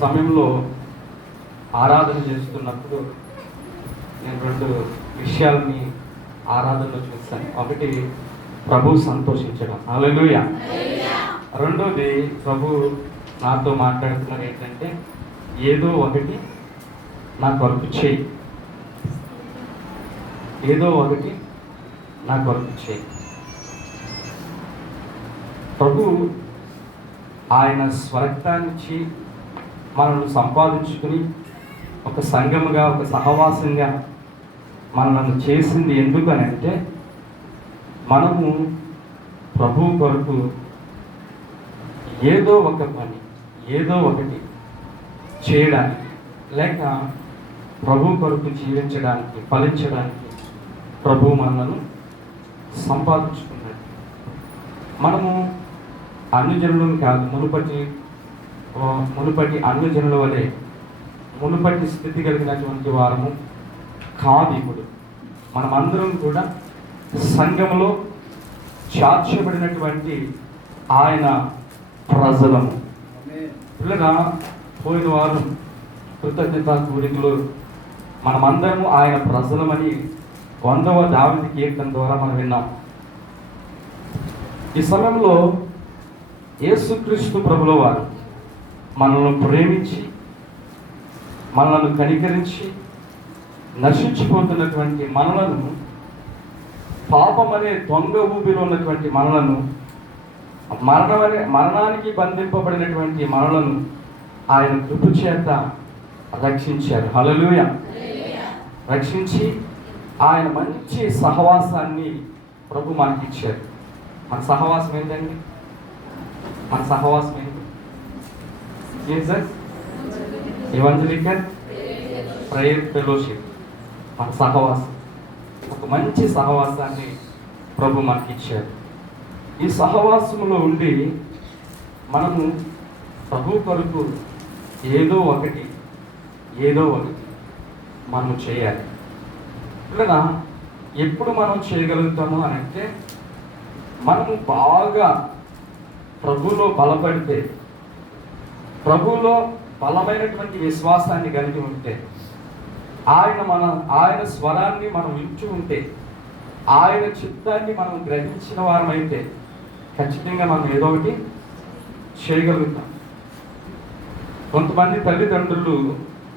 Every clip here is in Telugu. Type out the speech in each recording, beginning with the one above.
సమయంలో ఆరాధన చేస్తున్నప్పుడు నేను రెండు విషయాలని ఆరాధనలో చూస్తాను. ఒకటి, ప్రభు సంతోషించడం, హల్లెలూయా. రెండోది, ప్రభు నాతో మాట్లాడుతున్నారు ఏంటంటే, ఏదో ఒకటి నా కొరకు చేయి, ఏదో ఒకటి నా కొరకు చేయి. ప్రభు ఆయన స్వరక్తాన్నిచ్చి మనల్ని సంపాదించుకుని ఒక సంఘముగా, ఒక సహవాసంగా మనల్ని చేసింది ఎందుకు అని అంటే, మనము ప్రభు కొరకు ఏదో ఒక పని, ఏదో ఒకటి చేయడానికి, లేక ప్రభు కొరకు జీవించడానికి, ఫలించడానికి ప్రభు మనలను సంపాదించుకున్నాడు. మనము అన్యజనులను కాదు, మునుపటి అన్యజనుల వలె మునుపటి స్థితి కలిగినటువంటి వారము కాదు. ఇప్పుడు మనమందరం కూడా సంఘంలో చేర్చబడినటువంటి ఆయన ప్రజలము. పిల్లగా పోయిన వారం కృతజ్ఞతా కూడికలో మనమందరము ఆయన ప్రజలమని 100వ దావీదు కీర్తన ద్వారా మనం విన్నాం. ఈ సమయంలో యేసుక్రీస్తు ప్రభుల వారు మనల్ని ప్రేమించి, మనలను కనికరించి, నశించిపోతున్నటువంటి మనలను, పాపం అనే దొంగ ఊబిలో ఉన్నటువంటి మనలను, మరణానికి బంధింపబడినటువంటి మనలను ఆయన కృప చేత రక్షించారు, హల్లెలూయా. రక్షించి ఆయన మంచి సహవాసాన్ని ప్రభు మనకి ఇచ్చారు. మన సహవాసం ఏంటండి? మన సహవాసం ఏంటి? Jesus evangelical prayer fellowship. మన సహవాసం, ఒక మంచి సహవాసాన్ని ప్రభు మనకి ఇచ్చారు. ఈ సహవాసంలో ఉండి మనము ప్రభు కొరకు ఏదో ఒకటి మనం చేయాలి. లేదా ఎప్పుడు మనం చేయగలుగుతాము అని అంటే, మనము బాగా ప్రభువులో బలపడితే, ప్రభువులో బలమైనటువంటి విశ్వాసాన్ని కలిగి ఉంటే, ఆయన స్వరాన్ని మనం వింటూ ఉంటే, ఆయన చిత్తాన్ని మనం గ్రహించిన వారమైతే ఖచ్చితంగా మనం ఏదో ఒకటి చేయగలుగుతాం. కొంతమంది తల్లిదండ్రులు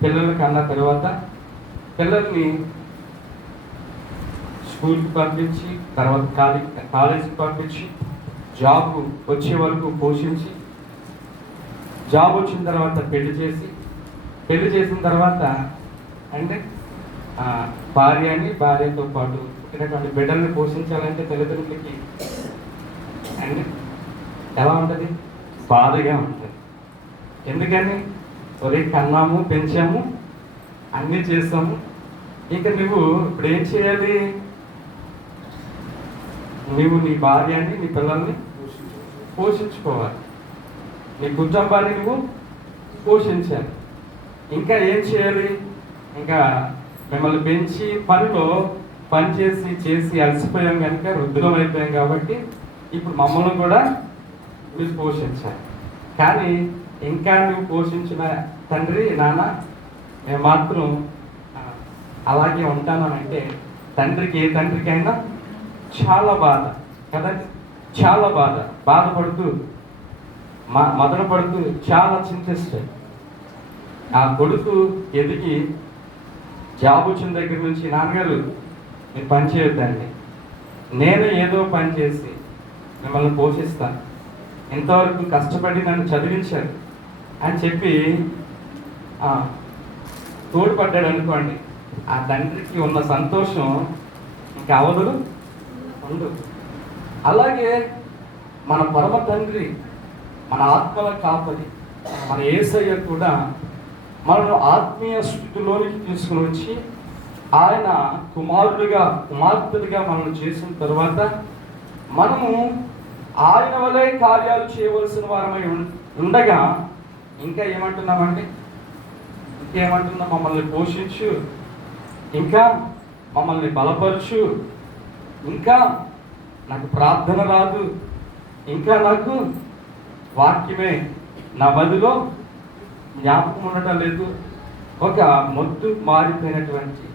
పిల్లలు కన్న తర్వాత పిల్లల్ని స్కూల్కి పంపించి, తర్వాత కాలేజీకి పంపించి, జాబ్ వచ్చే వరకు పోషించి, జాబ్ వచ్చిన తర్వాత పెళ్లి చేసిన తర్వాత అంటే భార్యతో పాటు పుట్టినటువంటి బిడ్డల్ని పోషించాలంటే తల్లిదండ్రులకి అంటే ఎలా ఉంటుంది? బాధగా ఉంటుంది. ఎందుకని? ఒరే కన్నాము, పెంచాము, అన్నీ చేస్తాము, ఇక నువ్వు ఇప్పుడు ఏం చేయాలి? నువ్వు నీ భార్యని, నీ పిల్లల్ని పోషించుకోవాలి, నీ కుటుంబాన్ని నువ్వు పోషించాలి. ఇంకా ఏం చేయాలి? ఇంకా మిమ్మల్ని పెంచి పని చేసి అలసిపోయాం కనుక, వృద్ధులం అయిపోయాం కాబట్టి ఇప్పుడు మమ్మల్ని కూడా మీరు పోషించాలి. కానీ ఇంకా నువ్వు పోషించిన తండ్రి, నాన్న, నేను మాత్రం అలాగే ఉంటానంటే తండ్రికి, ఏ తండ్రికైనా చాలా బాధ కదండి. చాలా బాధపడుతూ మదన పడుతూ చాలా చింతిస్తాయి. ఆ కొడుకు ఎదిగి జాబ్ వచ్చిన దగ్గర నుంచి, నాన్నగారు మీరు పని చేయొద్దండి, నేను ఏదో పని చేసి మిమ్మల్ని పోషిస్తాను, ఇంతవరకు కష్టపడి నన్ను చదివించారు అని చెప్పి తోడ్పడ్డాడు అనుకోండి, ఆ తండ్రికి ఉన్న సంతోషం ఇంకా అవధులు ఉండదు. అలాగే మన పరమ తండ్రి, మన ఆత్మల కాపరి, మన యేసయ్య కూడా మనను ఆత్మీయ స్థితిలోనికి తీసుకుని వచ్చి, ఆయన కుమార్తెలుగా మనల్ని చేసిన తర్వాత మనము ఆయన వలె కార్యాలు చేయవలసిన వారమై ఉండగా ఇంకా ఏమంటున్నామండి? ఇంకేమంటున్నా? మమ్మల్ని పోషించు, ఇంకా మమ్మల్ని బలపరచు, ఇంకా నాకు ప్రార్థన రాదు, ఇంకా నాకు వాక్యమే నా మదిలో జ్ఞాపకం ఉండటం లేదు. ఒక మొద్దు మారిపోయినటువంటి,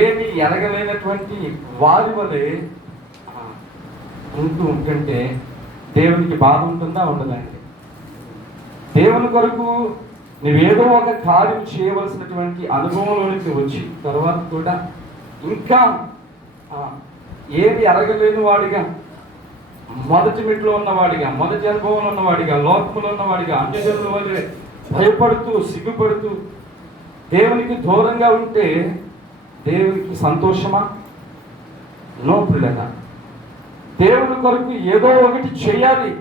ఏమి ఎరగలేనటువంటి వారి వలె ఉంటుంటే దేవునికి బాధ ఉంటుందా? ఉండదండి. దేవుని కొరకు నువ్వేదో ఒక కార్యం చేయవలసినటువంటి అనుభవంలోనికి వచ్చి తర్వాత కూడా ఇంకా ఏది ఎరగలేని వాడిగా, మొదటి మెట్లో ఉన్నవాడిగా, మొదటి అనుభవంలో ఉన్నవాడిగా, లోకములో ఉన్నవాడిగా, అన్యజనుల వల్లే భయపడుతూ సిగ్గుపడుతూ దేవునికి దూరంగా ఉంటే దేవునికి సంతోషమా? నో ప్రియులారా. దేవుని కొరకు ఏదో ఒకటి చేయాలి.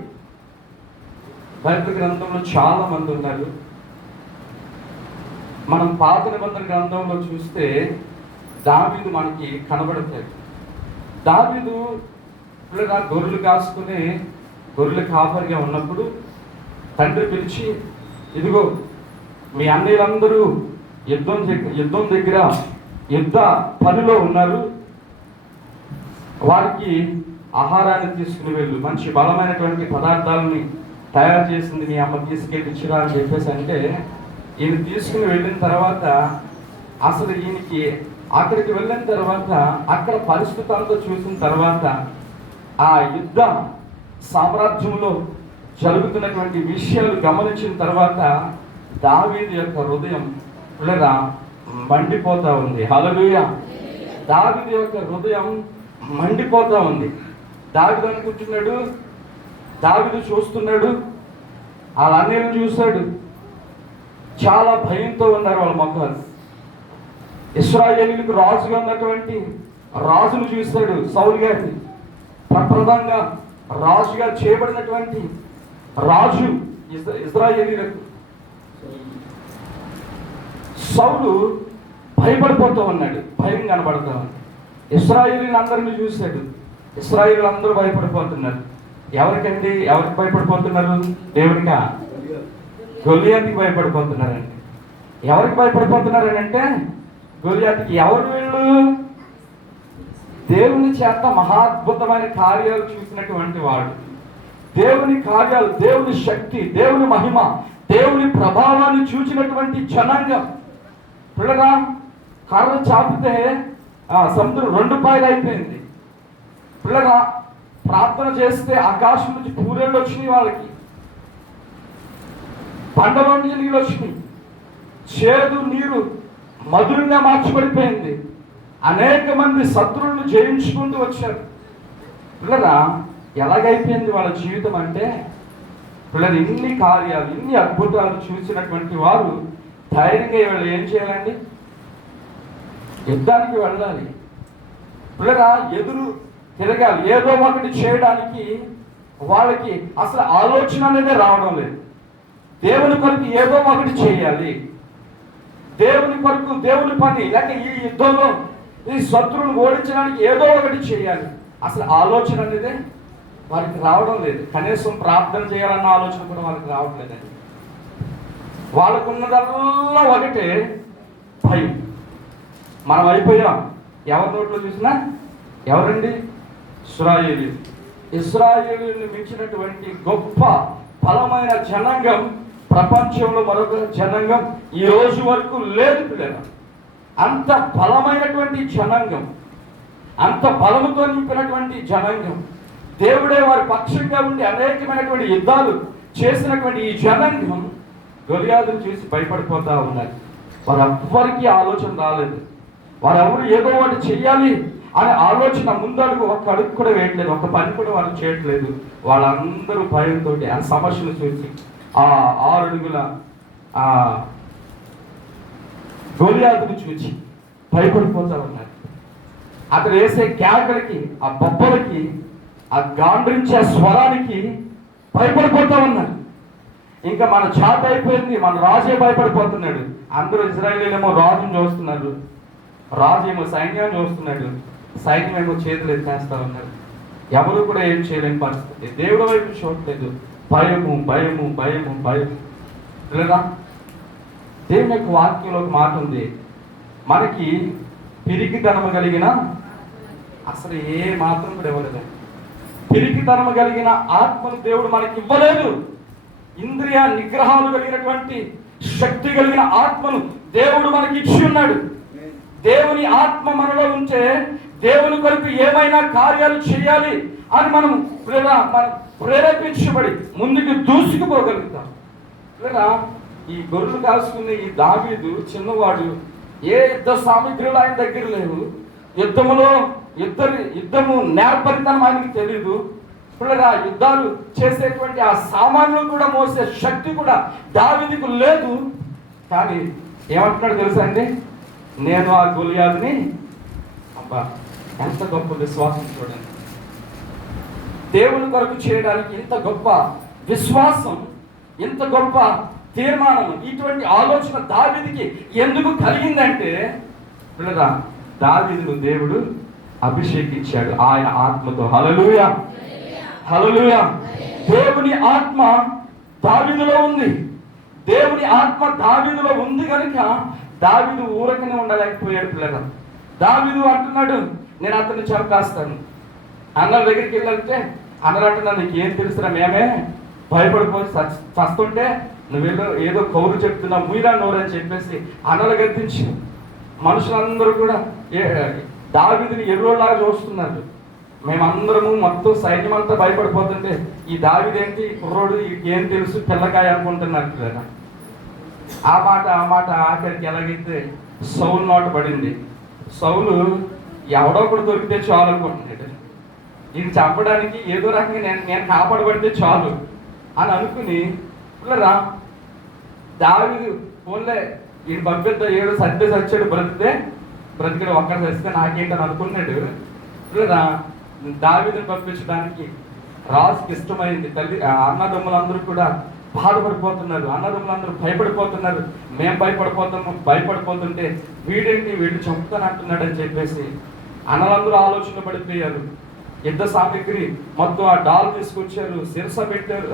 బైబిల్ గ్రంథంలో చాలా మంది ఉన్నారు. మనం పాత నిబంధన గ్రంథంలో చూస్తే దావీదు మనకి కనబడతాడు. దావీదు పిల్లగా గొర్రెలు కాసుకునే గొర్రెల కాపరిగా ఉన్నప్పుడు తండ్రి పిలిచి, ఇదిగో మీ అన్నయ్యలందరూ యుద్ధం దగ్గర యుద్ధ పనిలో ఉన్నారు, వారికి ఆహారాన్ని తీసుకుని వెళ్ళు, మంచి బలమైనటువంటి పదార్థాలని తయారు చేసింది మీ అమ్మ తీసుకెళ్ళి ఇచ్చిరా అని చెప్పేసి అంటే, ఈయన తీసుకుని వెళ్ళిన తర్వాత అసలు ఈయనకి అక్కడికి వెళ్ళిన తర్వాత అక్కడ పరిస్థితి అంతా చూసిన తర్వాత ఆ యుద్ధ సామ్రాజ్యంలో జరుగుతున్నటువంటి విషయాలు గమనించిన తర్వాత దావీదు యొక్క హృదయం పిల్లగా మండిపోతా ఉంది. హల్లెలూయా. దావీదు యొక్క హృదయం మండిపోతా ఉంది. దావీదు అనుకుంటున్నాడు, దావీదు చూస్తున్నాడు, వాళ్ళ అన్నయ్యను చూశాడు, చాలా భయంతో ఉన్నారు వాళ్ళ మొక్కలు. ఇశ్రాయేలీయులకు రాజుగా ఉన్నటువంటి రాజును చూశాడు, సౌలు గారిని. ప్రప్రదంగా రాజుగా చేయబడినటువంటి రాజు ఇశ్రాయేలీయులకు సౌలు భయపడిపోతూ ఉన్నాడు, భయం కనబడుతూ ఉంది. ఇశ్రాయేలీయులందరినీ చూశాడు, ఇశ్రాయేలీయులందరూ భయపడిపోతున్నారు. ఎవరికండి? ఎవరికి భయపడిపోతున్నారు? దేవునికా? గొలియాతుకి భయపడిపోతున్నారండి. ఎవరికి భయపడిపోతున్నారని అంటే గొలియాతుకి. ఎవరు వీళ్ళు? దేవుని చేత మహాద్భుతమైన కార్యాలు చూసినటువంటి వాడు, దేవుని కార్యాలు, దేవుని శక్తి, దేవుని మహిమ, దేవుని ప్రభావాన్ని చూసినటువంటి జనాంగం. పిల్లగా కర్ర చాపితే సముద్రం 2 పాయలు అయిపోయింది. పిల్లగా ప్రార్థన చేస్తే ఆకాశం నుంచి పూరేళ్ళు వచ్చినాయి, వాళ్ళకి పంటలో నుంచి నీళ్ళు వచ్చినాయి, చేదు నీరు మధురంగా మార్చబడిపోయింది. అనేక మంది శత్రువులను జయించుకుంటూ వచ్చారు. పిల్లరా ఎలాగైపోయింది వాళ్ళ జీవితం అంటే, పిల్లలు ఇన్ని కార్యాలు, ఇన్ని అద్భుతాలు చూసినటువంటి వారు ధైర్యంగా వీళ్ళు ఏం చేయాలండి? యుద్ధానికి వెళ్ళాలి. పిల్లగా ఎదురు తిరగాలి, ఏదో ఒకటి చేయడానికి వాళ్ళకి అసలు ఆలోచన అనేది రావడం లేదు. దేవుని కొరకు ఏదో ఒకటి చేయాలి, దేవుని కొరకు దేవుని పని, లేక ఈ యుద్ధంలో ఈ శత్రువును ఓడించడానికి ఏదో ఒకటి చేయాలి. అసలు ఆలోచన అనేది వారికి రావడం లేదు. కనీసం ప్రార్థన చేయాలన్న ఆలోచన కూడా వాళ్ళకి రావట్లేదండి. వాళ్ళకున్నదల్లా ఒకటే భయం. మనం అయిపోయాం. ఎవరి నోట్లో చూసినా ఎవరండి? ఇశ్రాయేలీయులు. ఇశ్రాయేలీయులను మించినటువంటి గొప్ప బలమైన జనాంగం ప్రపంచంలో మరొక జనాంగం ఈ రోజు వరకు లేదు పిల్లలు. అంత బలమైనటువంటి జనాంగం, అంత బలముతో నింపినటువంటి జనాంగం, దేవుడే వారి పక్షంగా ఉండి అనేకమైనటువంటి యుద్ధాలు చేసినటువంటి ఈ జనాంగం గొలియాతును చూసి భయపడిపోతా ఉన్నారు. వారెవ్వరికీ ఆలోచన రాలేదు. వారెవరు ఏదో ఒకటి చెయ్యాలి అనే ఆలోచన ముందడుగు ఒక్క అడుగు కూడా వేయట్లేదు, ఒక పని కూడా వాళ్ళు చేయట్లేదు. వాళ్ళందరూ భయంతో ఆ సమస్యను చూసి ఆ 6 అడుగుల ఆ గొలియాతును చూసి భయపడిపోతా ఉన్నారు. అతను వేసే కేకలకి, ఆ బొబ్బలకి, ఆ గాండ్రించే స్వరానికి భయపడిపోతా ఉన్నారు. ఇంకా మన జాతి అయిపోయింది, మన రాజే భయపడిపోతున్నాడు. అందరూ ఇశ్రాయేలీయులేమో రాజును చూస్తున్నారు, రాజు ఏమో సైన్యాన్ని చూస్తున్నాడు, సైన్యం ఏమో చేతులు ఎత్తేస్తా ఉన్నారు. ఎవరు కూడా ఏం చేయలేని పరిస్థితి. దేవుడి వైపు చూడలేదు. భయము భయము భయము భయం. లేదా దేవుని యొక్క వాక్యంలో ఒక మాట ఉంది, మనకి పిరికితనము కలిగిన, అసలు ఏ మాత్రం కూడా ఇవ్వలేదు, పిరికితనము కలిగిన ఆత్మను దేవుడు మనకి ఇవ్వలేదు. ఇంద్రియ నిగ్రహాలు కలిగినటువంటి శక్తి కలిగిన ఆత్మను దేవుడు మనకి ఇచ్చి ఉన్నాడు. దేవుని ఆత్మ మనలో ఉంటే దేవుని కొరకు ఏమైనా కార్యాలు చేయాలి అని మనం ప్రేరేపించబడి ముందుకు దూసుకుపోగలుగుతాం. లేదా ఈ గొర్రెలు కాసుకునే ఈ దావీదు చిన్నవాడు, ఏ యుద్ధ సామగ్రులు ఆయన దగ్గర లేవు, యుద్ధము నేర్పరితనం ఆయనకి తెలియదు. పిల్లగా యుద్ధాలు చేసేటువంటి ఆ సామాన్లు కూడా మోసే శక్తి కూడా దావీదుకు లేదు. కానీ ఏమంటున్నాడు తెలుసా అండి, నేను ఆ గొలియాదుని, అబ్బా ఎంత గొప్ప విశ్వాసం చూడండి. దేవుని కొరకు చేయడానికి ఇంత గొప్ప విశ్వాసం, ఇంత గొప్ప తీర్మానం, ఇటువంటి ఆలోచన దావీదుకి ఎందుకు కలిగిందంటే, పిల్లరా దావీదును దేవుడు అభిషేకించాడు ఆయన ఆత్మతో. హల్లెలూయా, హల్లెలూయా. దేవుని ఆత్మ దావీదులో ఉంది. దేవుని ఆత్మ దావీదులో ఉంది కనుక దావీదు ఊరకనే ఉండలేకపోయాడు. పిల్లరా దావీదు అంటున్నాడు, నేను అతన్ని చంపేస్తాను. అన్నల దగ్గరికి వెళ్ళాలంటే అన్నలు అంటున్నాను, నీకు ఏం తెలుసురా, మేమే భయపడిపోయి చస్తుంటే నువ్వేదో ఏదో కౌరు చెప్తున్నావు, మీరా నోరని చెప్పేసి అన్నలు గద్దించి మనుషులందరూ కూడా దావీదుని ఎర్రోలాగా చూస్తున్నారు. మేమందరము మొత్తం సైన్యం అంతా భయపడిపోతుంటే ఈ దావీదేంటి కుర్రోడు, ఏం తెలుసు పిల్లకాయ అనుకుంటున్నారు కదా. ఆ మాట ఆఖరికి ఎలాగైతే సౌలు నోట పడింది. సౌలు ఎవడో ఒకడు దొరికితే చాలు అనుకుంటున్నాడు, ఇది చంపడానికి ఏదో రకంగా నేను కాపాడబడితే చాలు అని అనుకుని, పిల్లరా దావీదు ఫోన్లే ఈ పంపిద్ద ఏడు సత్య సచ్చాడు, బ్రతికిడు ఒక్కడు చస్తే నాకేంటని అనుకున్నాడు. పిల్లరా దావీదుని పంపించడానికి రాజుకి ఇష్టమైంది. అన్నదమ్ములందరూ కూడా బాధపడిపోతున్నారు, అన్నదమ్ములందరూ భయపడిపోతున్నారు. మేము భయపడిపోతుంటే వీడేంటి వీళ్ళు చంపుతానంటున్నాడు అని చెప్పేసి అన్నలందరూ ఆలోచన పడిపోయారు. యుద్ధ సామగ్రి మొత్తం ఆ డాల్ తీసుకొచ్చారు, శిరస పెట్టారు,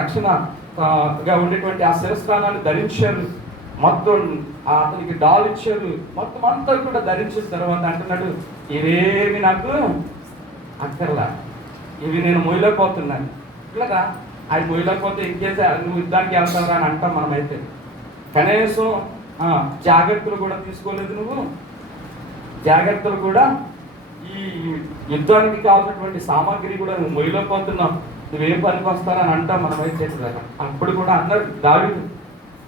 రక్షణగా ఉండేటువంటి ఆ శిరస్నానాన్ని ధరించారు, మొత్తం అతనికి డాల్ ఇచ్చారు. మొత్తం అంతా కూడా ధరించిన తర్వాత అంటున్నాడు, ఇవేమి నాకు అక్కర్లా, ఇవి నేను మొయ్యలేకపోతున్నాను. ఇట్లాగా అవి మొయ్యలేకపోతే ఇంకేసే నువ్వు యుద్ధానికి వెళ్తావురా అని అంటాం మనమైతే. కనీసం జాగ్రత్తలు కూడా తీసుకోలేదు నువ్వు, జాగ్రత్తలు కూడా ఈ యుద్ధానికి కావాల్సినటువంటి సామాగ్రి కూడా నువ్వు మొయ్యలేకపోతున్నావు, నువ్వేం పనికి వస్తానని అంటాం మనమైతే. అప్పుడు కూడా అన్నారు దావీదు.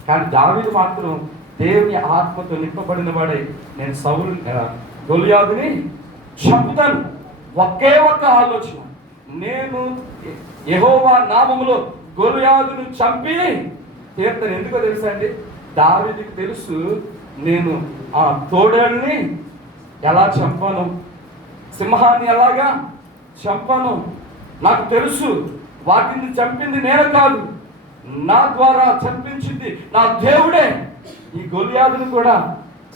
కానీ దావీదు మాత్రం దేవుని ఆత్మతో నింపబడిన వాడే, నేను గొలియాదుని చంపుతాను. ఒకే ఒక్క ఆలోచన, నేను యెహోవా నామములో గొలియాదును చంపి తీర్తాను. ఎందుకో తెలుసా అండి, దావీదుకి తెలుసు నేను ఆ తోడేళ్ళని ఎలా చంపాను, సింహాన్ని ఎలాగా చంపాను నాకు తెలుసు. వాటిని చంపింది నేను కాదు, నా ద్వారా చంపించింది నా దేవుడే. ఈ గొలియాదును కూడా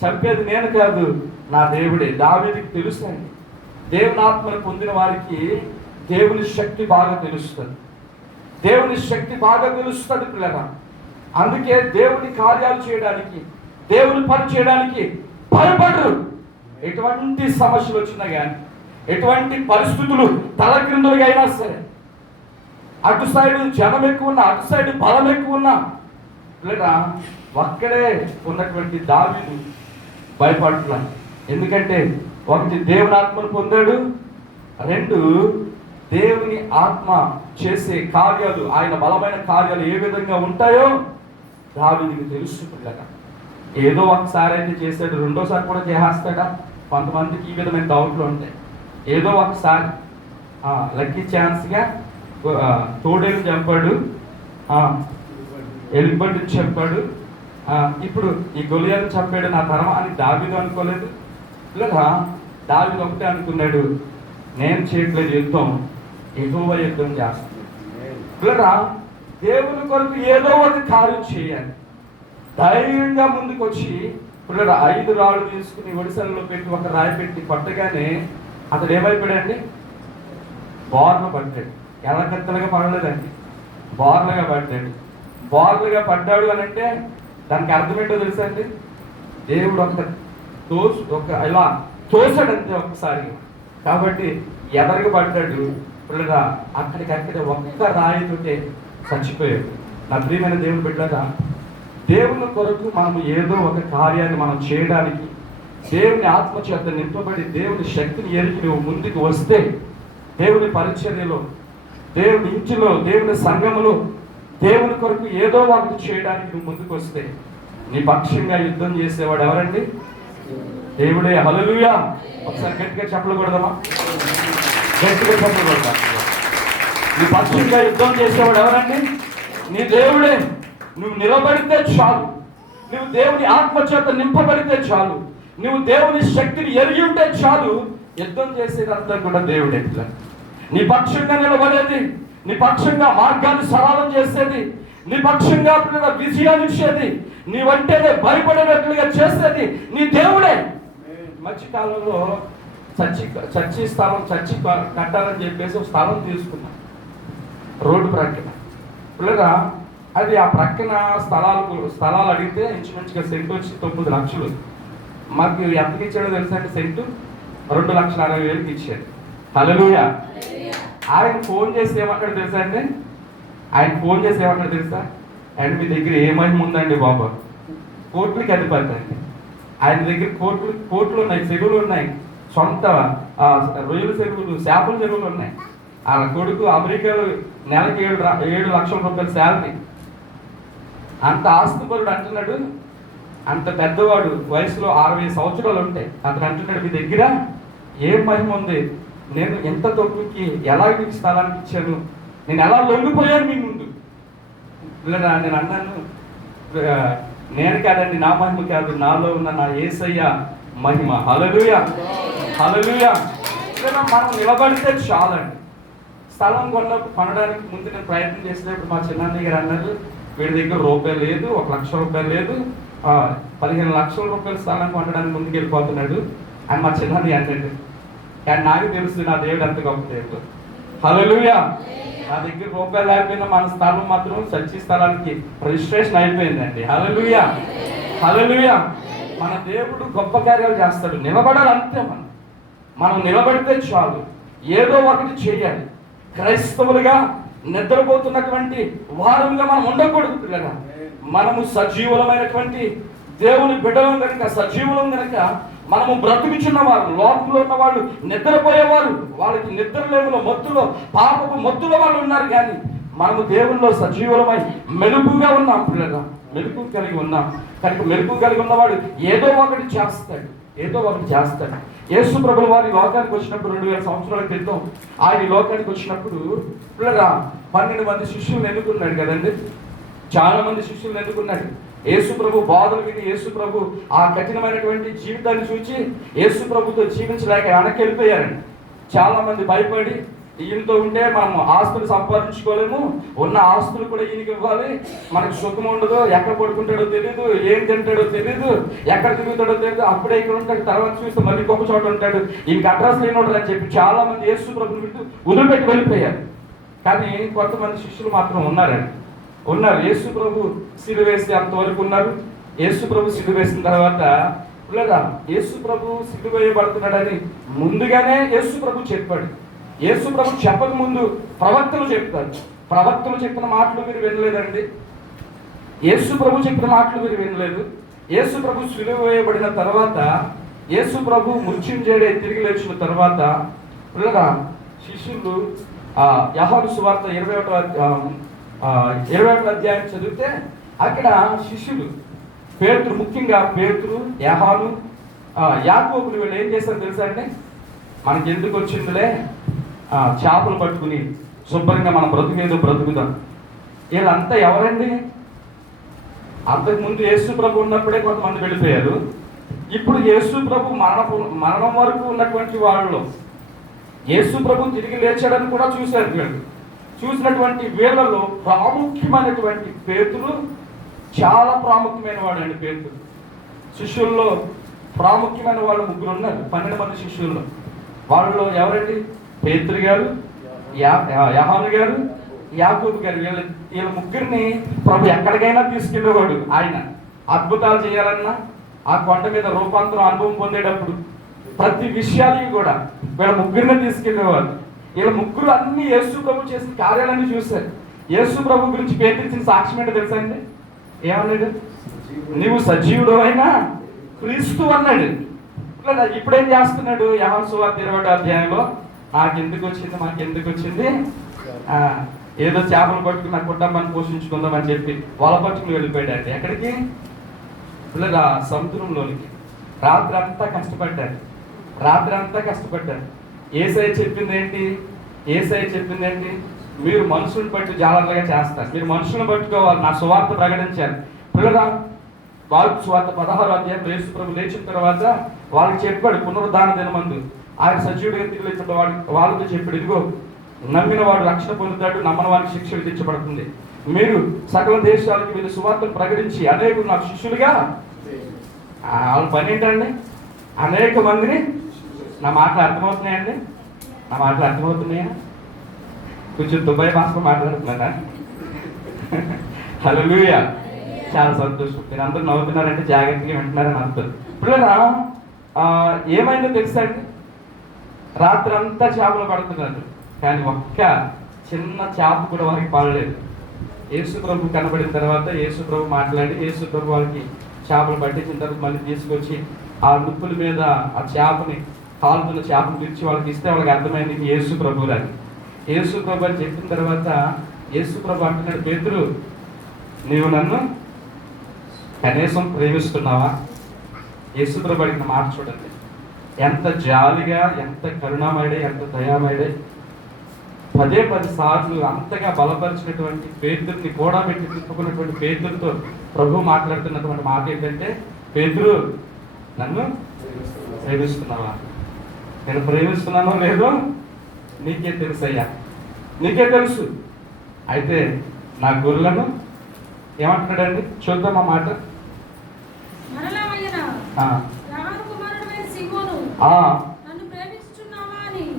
చంపేది నేను కాదు, నా దేవుడే. దావీదుకి తెలుసు అండి. దేవుని ఆత్మను పొందిన వారికి దేవుని శక్తి బాగా తెలుస్తుంది, దేవుని శక్తి బాగా తెలుస్తుంది పిల్లరా. అందుకే దేవుని కార్యాలు చేయడానికి, దేవుని పని చేయడానికి భయపడరు. ఎటువంటి సమస్యలు వచ్చినా కానీ, ఎటువంటి పరిస్థితులు తలక్రిందులుగా అయినా సరే, అటు సైడు జనం ఎక్కువ ఉన్నా, అటు సైడు బలం ఎక్కువ ఉన్నా, లేదా ఒక్కడే ఉన్నటువంటి దావీదు భయపడుతున్నా. ఎందుకంటే ఒకటి దేవుని ఆత్మను పొందాడు, రెండు దేవుని ఆత్మ చేసే కార్యాలు, ఆయన బలమైన కార్యాలు ఏ విధంగా ఉంటాయో దావీదుకి తెలుసు పిల్లగా. ఏదో ఒకసారి అయితే చేశాడు, రెండోసారి కూడా చేసేస్తాడా? కొంతమందికి ఈ విధమైన డౌట్లు ఉంటాయి. ఏదో ఒకసారి లక్కీ ఛాన్స్గా తోడేలు చంపాడు, ఎలుగుబంటి చంపాడు, ఇప్పుడు ఈ గొలియాను చంపాడు, నా తరం అని దావీదు అనుకోలేదు. ఇలా దావీదు ఒకటే అనుకున్నాడు, నేను చేయట్లేదు యుద్ధం, యెహోవా యుద్ధం చేస్తాను. ఇలా దేవుని కొరకు ఏదో ఒక కార్యం చేయాలి. ధైర్యంగా ముందుకు వచ్చి పిల్లలు 5 రాళ్ళు తీసుకుని ఒడిసెలలో పెట్టి ఒక రాయి పెట్టి పట్టగానే అతడు ఏమైపోయాడండి, బోర్లు పడ్డాడు. ఎలకత్తలుగా పడలేదండి, బోర్లుగా పడ్డాడు. బోర్లుగా పడ్డాడు అని అంటే దానికి అర్థం ఏంటో తెలుసా అండి, దేవుడు ఇలా తోసాడంతే ఒక్కసారి. కాబట్టి ఎదరగా పడ్డాడు. పిల్లగా అక్కడికక్కడే ఒక్క రాయితోటే చచ్చిపోయాడు. నా ప్రియమైన దేవుని బిడ్డగా, దేవుని కొరకు మనం ఏదో ఒక కార్యాన్ని మనం చేయడానికి, దేవుని ఆత్మచేత నింపబడి దేవుని శక్తిని ఎరిగి నువ్వు ముందుకు వస్తే, దేవుని పరిచర్యలో, దేవుని ఇంటిలో, దేవుని సంఘములో దేవుని కొరకు ఏదో ఒకటి చేయడానికి నువ్వు ముందుకు వస్తే, నీ పక్షంగా యుద్ధం చేసేవాడు ఎవరండి? దేవుడే. హల్లెలూయా. ఒకసారి గట్టిగా చెప్పకూడదమ్మా? గట్టిగా చెప్పకూడదా? నీ పక్షంగా యుద్ధం చేసేవాడు ఎవరండి? నీ దేవుడే. నువ్వు నిలబడితే చాలు, నువ్వు దేవుని ఆత్మచేత నింపబడితే చాలు, నువ్వు దేవుని శక్తిని ఎరిగి ఉంటే చాలు, యుద్ధం చేసేదంతా కూడా దేవుడే. నీ పక్షంగా నిలబడేది, నీ పక్షంగా మార్గాన్ని సరళం చేసేది, నీ పక్షంగా విజయాన్ని ఇచ్చేది, నీవంటేనే భయపడేటట్లుగా చేసేది నీ దేవుడే. మధ్యకాలంలో చర్చి స్థలం కట్టాలని చెప్పేసి ఒక స్థలం తీసుకున్నాం రోడ్డు ప్రక్కన. పిల్లగా అది ఆ ప్రక్కన స్థలాలు అడిగితే ఇంచుమించుగా సెంటు వచ్చి 9 లక్షలు. మాకు ఎంతకి ఇచ్చాడో తెలుసా అండి? సెంటు 2,60,000 ఇచ్చాడు. హల్లెలూయా. ఆయన ఫోన్ చేసి ఏమంటాడు తెలుసా అండి? తెలుసా? అండ్ మీ దగ్గర ఏ మహిమ ఉందండి బాబు? కోట్లకి అధిపతి అండి. ఆయన దగ్గర కోట్లు ఉన్నాయి, చెరువులు ఉన్నాయి, సొంత రొయ్యల చెరువులు, చేపల చెరువులు ఉన్నాయి. ఆ కొడుకు అమెరికాలో నెలకి 7 లక్షల రూపాయల శాలరీ. అంత ఆస్తిపరుడు అంటున్నాడు, అంత పెద్దవాడు, వయసులో 60 సంవత్సరాలు ఉంటాయి. అతను అంటున్నాడు, మీ దగ్గర ఏం మహిమ ఉంది? నేను ఎంత తక్కువకి ఎలా మీకు స్థలానికి ఇచ్చాను, నేను ఎలా లొంగిపోయాను మీ ముందు. నేను అన్నాను, నేను కాదండి, నా మహిమ కాదు, నాలో ఉన్న నా యేసయ్య మహిమ. హల్లెలూయా. హల్లెలూయా. మనం నిలబడితే చాలండి. స్థలం కొనడానికి ముందు నేను ప్రయత్నం చేసినప్పుడు మా చిన్నయ్య గారు అన్నారు, వీడి దగ్గర రూపాయలు లేదు, 1 లక్ష రూపాయలు లేదు, 15 లక్షల రూపాయల స్థలం కొనడానికి ముందుకు వెళ్ళిపోతున్నాడు అని మా చిన్నయ్య అంటాడు. కానీ నాకు తెలుసు నా దేవుడు అంత గొప్ప దేవుడు. హల్లెలూయా. నా దగ్గర రూపాయలు లేకపోయినా మన స్థలం మాత్రం చర్చి స్థలానికి రిజిస్ట్రేషన్ అయిపోయిందండి. హల్లెలూయా. హల్లెలూయా. మన దేవుడు గొప్ప కార్యాలు చేస్తాడు. నిలబడాలి అంతే. మనం నిలబడితే చాలు, ఏదో ఒకటి చేయాలి. క్రైస్తవులుగా నిద్రపోతున్నటువంటి వారముగా మనం ఉండకూడదు కదా. మనము సజీవులమైనటువంటి దేవుని బిడ్డలం కనుక, సజీవులం కనుక మనము బ్రతుకుచున్న వారు, లోకంలో ఉన్న వాళ్ళు నిద్రపోయేవారు, వాళ్ళకి నిద్రలేములో మత్తులో, పాపపు మత్తులో వాళ్ళు ఉన్నారు. కానీ మనము దేవుల్లో సజీవులమై మెలుపుగా ఉన్నాం పిల్లగా, మెలుపు కలిగి ఉన్నాం కనుక మెలుపు కలిగి ఉన్నవాడు ఏదో ఒకటి చేస్తాడు, ఏదో ఒకటి చేస్తాడు. యేసు ప్రభువు వారి లోకానికి వచ్చినప్పుడు 2000 సంవత్సరాల క్రితం ఆయన లోకానికి వచ్చినప్పుడు పిల్లగా 12 మంది శిష్యులను ఎన్నుకున్నాడు కదండి. చాలా మంది శిష్యులను ఎన్నుకున్నాడు. యేసు ప్రభు బాధలు విని, యేసు ప్రభు ఆ కఠినమైనటువంటి జీవితాన్ని చూసి యేసు ప్రభుతో జీవించలేక వెనక్కి వెళ్ళిపోయారండి. చాలా మంది భయపడి, ఈయనతో ఉంటే మనం ఆస్తులు సంపాదించుకోలేము, ఉన్న ఆస్తులు కూడా ఈయనకి ఇవ్వాలి, మనకు సుఖం ఉండదు, ఎక్కడ పడుకుంటాడో తెలియదు, ఏం తింటాడో తెలియదు, ఎక్కడ తిరుగుతాడో తెలియదు, అప్పుడే ఇక్కడ ఉంటాడు, తర్వాత చూస్తే మళ్ళీ గొప్ప చోట ఉంటాడు, ఈయనకి అడ్రస్ లేనోడు అని చెప్పి చాలా మంది యేసు ప్రభుని వింటూ వదిలిపెట్టి వెళ్ళిపోయారు. కానీ కొంతమంది శిష్యులు మాత్రం ఉన్నారు. యేసు ప్రభు సిలువ వేసి అంతవరకు ఉన్నారు. యేసు ప్రభు సిలువ వేసిన తర్వాత లేదా యేసు ప్రభు సిలువ వేయబడుతున్నాడని ముందుగానే యేసు ప్రభు చెప్పాడు. యేసు ప్రభు చెప్పక ముందు ప్రవక్తలు చెప్తారు. ప్రవక్తలు చెప్పిన మాటలు మీరు వినలేదండి. యేసు ప్రభు చెప్పిన మాటలు మీరు వినలేదు. యేసు ప్రభు సిలువ వేయబడిన తర్వాత, యేసు ప్రభు మృత్యుంజయుడై తిరిగి లేచిన తర్వాత లేదా శిష్యులు యోహాను సువార్త 21వ అధ్యాయం చదివితే అక్కడ శిష్యులు పేతురు, ముఖ్యంగా పేతురు, యోహాను, యాకోబులు వీళ్ళు ఏం చేశారు తెలుసా అండి? మనకి ఎందుకు వచ్చిందిలే, చేపలు పట్టుకుని శుభ్రంగా మనం బ్రతుకేదో బ్రతుకుదాం. వీళ్ళంతా ఎవరండి? అంతకుముందు యేసు ప్రభు ఉన్నప్పుడే కొంతమంది వెళ్ళిపోయారు. ఇప్పుడు యేసు ప్రభు మరణం వరకు ఉన్నటువంటి వాళ్ళు యేసు ప్రభు తిరిగి లేచాడని కూడా చూశారు వీళ్ళు. చూసినటువంటి వీళ్ళలో ప్రాముఖ్యమైనటువంటి పేతురు చాలా ప్రాముఖ్యమైన వాడు అండి. పేతురు శిష్యుల్లో ప్రాముఖ్యమైన వాళ్ళు 3 ఉన్నారు. 12 మంది శిష్యుల్లో. వాళ్ళలో ఎవరండి? పేతురు గారు, యోహాను గారు, యాకోబు గారు. వీళ్ళ ముగ్గురిని ప్రభు ఎక్కడికైనా తీసుకెళ్ళేవాడు. ఆయన అద్భుతాలు చేయాలన్నా, ఆ కొండ మీద రూపాంతరం అనుభవం పొందేటప్పుడు ప్రతి విషయాన్ని కూడా వీళ్ళ ముగ్గురిని తీసుకెళ్ళేవారు. వీళ్ళ ముగ్గురు అన్ని యేసు ప్రభు చేసిన కార్యాలన్నీ చూశారు. యేసు ప్రభు గురించి పేతురు ఇచ్చిన సాక్ష్యం ఏంటో తెలుసా అండి? ఏమన్నాడు? నీవు సజీవుడు అయినా క్రీస్తు అన్నాడు. ఇప్పుడేం చేస్తున్నాడు? యోహాను సువార్త 20వ అధ్యాయంలో మాకెందుకు వచ్చింది ఏదో చేపలు పట్టుకుని నా కుటుంబాన్ని పోషించుకుందామని చెప్పి వాళ్ళ పట్టుకుని వెళ్ళిపోయాడు. ఎక్కడికి? పిల్లలు ఆ సముద్రంలోనికి. రాత్రి అంతా కష్టపడ్డారు. యేసయ్య చెప్పింది ఏంటి? మీరు మనుషులను బట్టి జాగ్రత్తగా చేస్తారు, మీరు మనుషులను పట్టుకోవాలి, నా సువార్త ప్రకటించారు. పిల్లరా, మార్కు సువార్త 16వ అధ్యాయం యేసు ప్రభు లేచిన తర్వాత వాళ్ళకి చెప్పాడు, పునరుద్ధాన దినమందు ఆయన సజీవుడిగా తిరిగి లేచిన వాళ్ళతో చెప్పాడు, ఇదిగో నమ్మిన వాడు రక్షణ పొందుతాడు, నమ్మని వారికి శిక్ష విధించబడుతుంది. మీరు సకల దేశాలకు వీళ్ళు సువార్తను ప్రకటించి అనేకులు నాకు శిష్యులుగా. వాళ్ళ పని ఏంటండి? అనేక మందిని. నా మాటలు అర్థమవుతున్నాయా? కొంచెం దుబాయ్ భాషలో మాట్లాడుతున్నారా? హల్లెలూయా, చాలా సంతోషం. మీరు అందరూ నవ్వుతున్నారంటే జాగ్రత్తగా వింటున్నారని అర్థం. పిల్లరా, ఏమైందో తెలుసా అండి? రాత్రి అంతా చేపలు పడుతున్నారు, కానీ ఒక్క చిన్న చేప కూడా వారికి పడలేదు. యేసు ప్రభు కనబడిన తర్వాత యేసు ప్రభు మాట్లాడి యేసు ప్రభు వాళ్ళకి చేపలు పట్టించిన తర్వాత మళ్ళీ తీసుకొచ్చి ఆ నుప్పుల మీద ఆ చేపని, కాలుతున్న చేపను తెచ్చి వాళ్ళకి ఇస్తే వాళ్ళకి అర్థమైంది యేసు ప్రభు అని. యేసు ప్రభు అని చెప్పిన తర్వాత యేసు ప్రభు అంటున్నాడు, పేతురు, నీవు నన్ను కనీసం ప్రేమిస్తున్నావా? యేసు ప్రభు అడిగిన మాట చూడండి, ఎంత జాలిగా, ఎంత కరుణామయుడే, ఎంత దయామయుడే. 10 సార్లు అంతగా బలపరిచినటువంటి పేతురుని కూడా పెట్టి తిప్పుకున్నటువంటి పేతురుతో ప్రభు మాట్లాడుతున్నటువంటి మాట ఏంటంటే, పేతురు, నన్ను ప్రేమిస్తున్నావా? నేను ప్రేమిస్తున్నానో లేదో నీకే తెలుసయ్యా, నీకే తెలుసు. అయితే నా గొర్రెలను ఏమంటున్నాడండి? చూద్దాం ఆ మాట.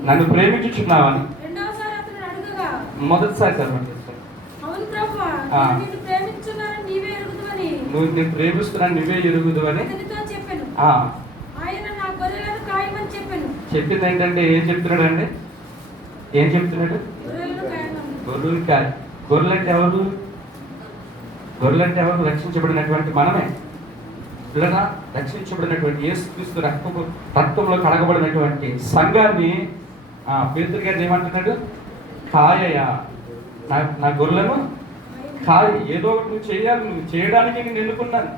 నన్ను ప్రేమించుచున్నావని మొదటిసారి చదవండి. నువ్వు నేను ప్రేమిస్తున్నాను నువ్వే ఎరుగుదు అని చెప్పింది ఏంటంటే ఏం చెప్తున్నాడు? గొర్రెలు కాయ. గొర్రెలంటే ఎవరు? రక్షించబడినటువంటి మనమే. పిల్లగా రక్షించబడినటువంటి యేసుక్రీస్తు రక్తంలో కడగబడినటువంటి సంఘాన్ని పేతురు గారు ఏమంటున్నాడు? కాయయా, నా గొర్రెలను కాయ. ఏదో ఒకటి నువ్వు చేయాలి. నువ్వు చేయడానికి నేను ఎన్నుకున్నాను,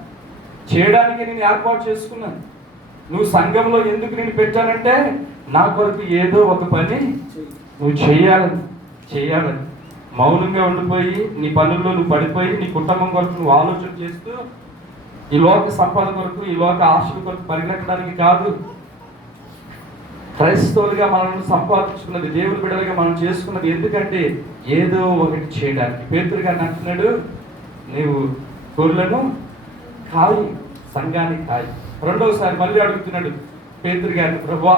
చేయడానికి నేను ఏర్పాటు చేసుకున్నాను. నువ్వు సంఘంలో ఎందుకు నేను పెట్టానంటే నా కొరకు ఏదో ఒక పని నువ్వు చేయాలని. మౌనంగా ఉండిపోయి నీ పనుల్లో నువ్వు పడిపోయి నీ కుటుంబం కొరకు నువ్వు ఆలోచన చేస్తూ ఈ లోక సంపద కొరకు, ఈ లోక ఆశల కొరకు పరిగెత్తడానికి కాదు. క్రైస్తవులుగా మనల్ని సంపాదించుకున్నది, దేవుని బిడ్డలుగా మనం చేసుకున్నది ఎందుకంటే ఏదో ఒకటి చేయడానికి. పేతురు గారిని అంటున్నాడు, నీవు గొర్రెలను కాయి, సంఘాన్ని కాయి. రెండవసారి మళ్ళీ అడుగుతున్నాడు పేతురు గారిని, ప్రభువా,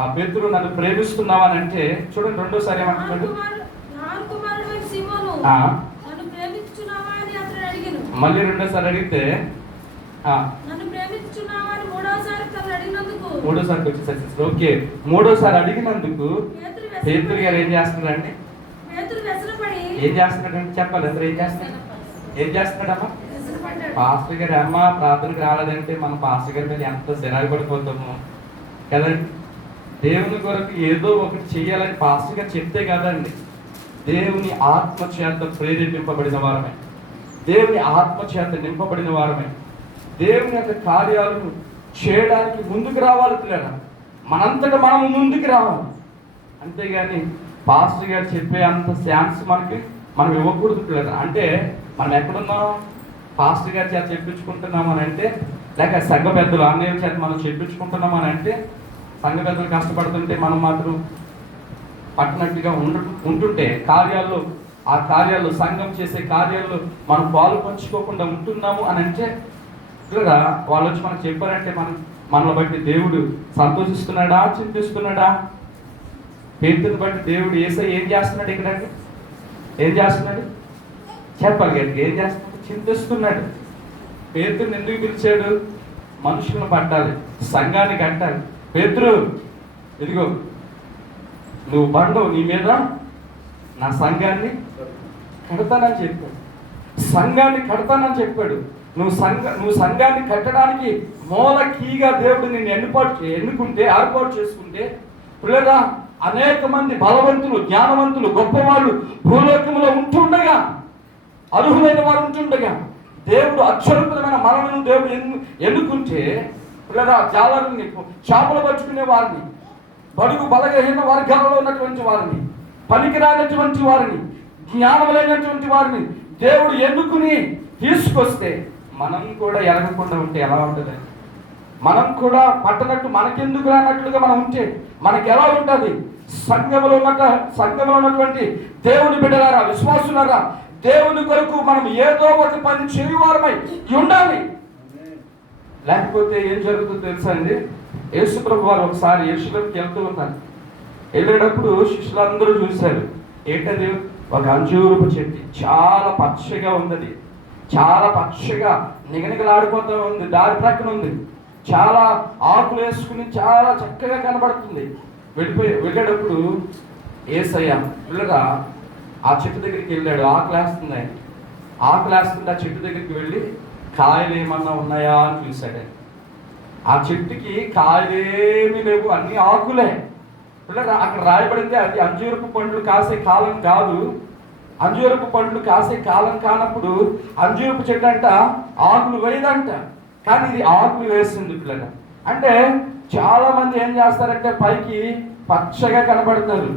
ఆ పేతురు నన్ను ప్రేమిస్తున్నావా అని అంటే చూడండి రెండోసారి ఏమంటున్నాడు? మళ్ళీ రెండోసారి అడిగితే మూడోసారికి వచ్చేసరికి ఓకే, మూడోసారి అడిగినందుకు పేతురు గారు ఏం చేస్తున్నాడండి? చెప్పాలి అందరూ ఏం చేస్తున్నాడమ్మా? పాస్టర్ గారు అమ్మ ప్రార్థనకు రాలేదంటే మన పాస్టర్ గారి మీద ఎంత సిరాకు పడిపోతాము కదండి. దేవుని కొరకు ఏదో ఒకటి చెయ్యాలని పాస్టర్ గారు చెప్తే కదండి. దేవుని ఆత్మ చేత ప్రేరేపింపబడిన వారమే, దేవుని ఆత్మ చేత నింపబడిన వారమే, దేవుని యొక్క కార్యాలను చేయడానికి ముందుకు రావాలి పిల్లరా. మనంతటా మనం ముందుకు రావాలి, అంతేగాని పాస్టర్ గారు చెప్పే అంత ఛాన్స్ మనం ఇవ్వకూడదు పిల్లరా. అంటే మనం ఎక్కడున్నాం? పాస్టర్ గారి చేత చెప్పించుకుంటున్నామని అంటే, లేక సంఘ పెద్దలు అన్నయ్య చేత మనం చెప్పించుకుంటున్నామని అంటే, సంఘ పెద్దలు కష్టపడుతుంటే మనం మాత్రం పట్టినట్టుగా ఉంటుంటే ఆ కార్యాల్లో సంఘం చేసే కార్యాల్లో మనం పాలు పంచుకోకుండా ఉంటున్నాము అని అంటే ఇలా వాళ్ళు వచ్చి మనకు చెప్పారంటే మనల్ని బట్టి దేవుడు సంతోషిస్తున్నాడా, చింతిస్తున్నాడా? పేతుని బట్టి దేవుడు యేసయ్య ఏం చేస్తున్నాడు? ఇక్కడ ఏం చేస్తున్నాడు? చెప్పాలి గట్టిగా. ఏం చేస్తున్నాడు? చింతిస్తున్నాడు. పేతుని ఎందుకు పిలిచాడు? మనుషులను పట్టాలి, సంఘాన్ని కట్టాలి. పేతురు, ఇదిగో నువ్వు బండు, నీ మీద నా సంఘాన్ని కడతానని చెప్పాడు. సంఘాన్ని కడతానని చెప్పాడు. నువ్వు సంఘాన్ని కట్టడానికి మూల కీగా దేవుడు నిన్ను ఎన్నుకుంటే, ఏర్పాటు చేసుకుంటే, పిల్లరా అనేక మంది బలవంతులు, జ్ఞానవంతులు, గొప్పవాళ్ళు భూలోకంలో ఉంటుండగా, అర్హులైన వారు ఉంటుండగా, దేవుడు అత్యద్భుతమైన మనలను దేవుడు ఎన్నుకుంటే, పిల్లరా జాలరుని, చేపలు పట్టుకునే వారిని, బడుగు బలహీన వర్గాలలో ఉన్నటువంటి వారిని, పనికిరానటువంటి వారిని, జ్ఞానం లేనటువంటి వారిని దేవుడు ఎన్నుకుని తీసుకొస్తే మనం కూడా ఎరగకుండా ఉంటే ఎలా ఉంటుంది? మనం కూడా పట్టనట్టు మనకెందుకు రానట్లుగా మనం ఉంటే మనకి ఎలా ఉంటుంది? సంఘంలో ఉన్నటువంటి దేవుని బిడ్డలారా, విశ్వాసులారా, దేవుని కొరకు మనం ఏదో ఒక పని చేయువారమై ఉండాలి. లేకపోతే ఏం జరుగుతుందో తెలుసా అండి? యేసుప్రభు వారు ఒకసారి యెరూషలేముకి వెళ్తూ ఉన్నారు. వెళ్ళేటప్పుడు శిష్యులందరూ చూశారు. ఏంటది? ఒక అంజూరపు చెట్టు, చాలా పచ్చగా ఉంది, చాలా పచ్చగా నిగనిగలాడిపోతూ ఉంది, దారి ప్రక్కన ఉంది, చాలా ఆకులు వేసుకుని చాలా చక్కగా కనబడుతుంది. వెళ్ళేటప్పుడు యేసయ్య పిల్లగా ఆ చెట్టు దగ్గరికి వెళ్ళాడు. ఆకులేస్తుంది, ఆ చెట్టు దగ్గరికి వెళ్ళి కాయలు ఏమన్నా ఉన్నాయా అని చూశాడు. ఆ చెట్టుకి కాయలేమీ లేవు, అన్ని ఆకులే. పిల్లగా అక్కడ రాయబడింది అది అంజూరపు పండ్లు కాసే కాలం కాదు. అంజూరపు పండ్లు కాసే కాలం కానప్పుడు అంజూరపు చెట్టు అంట ఆకులు వేయదంట, కానీ ఇది ఆకులు వేస్తుంది. పిల్లగా అంటే చాలా మంది ఏం చేస్తారంటే పైకి పచ్చగా కనబడతారు,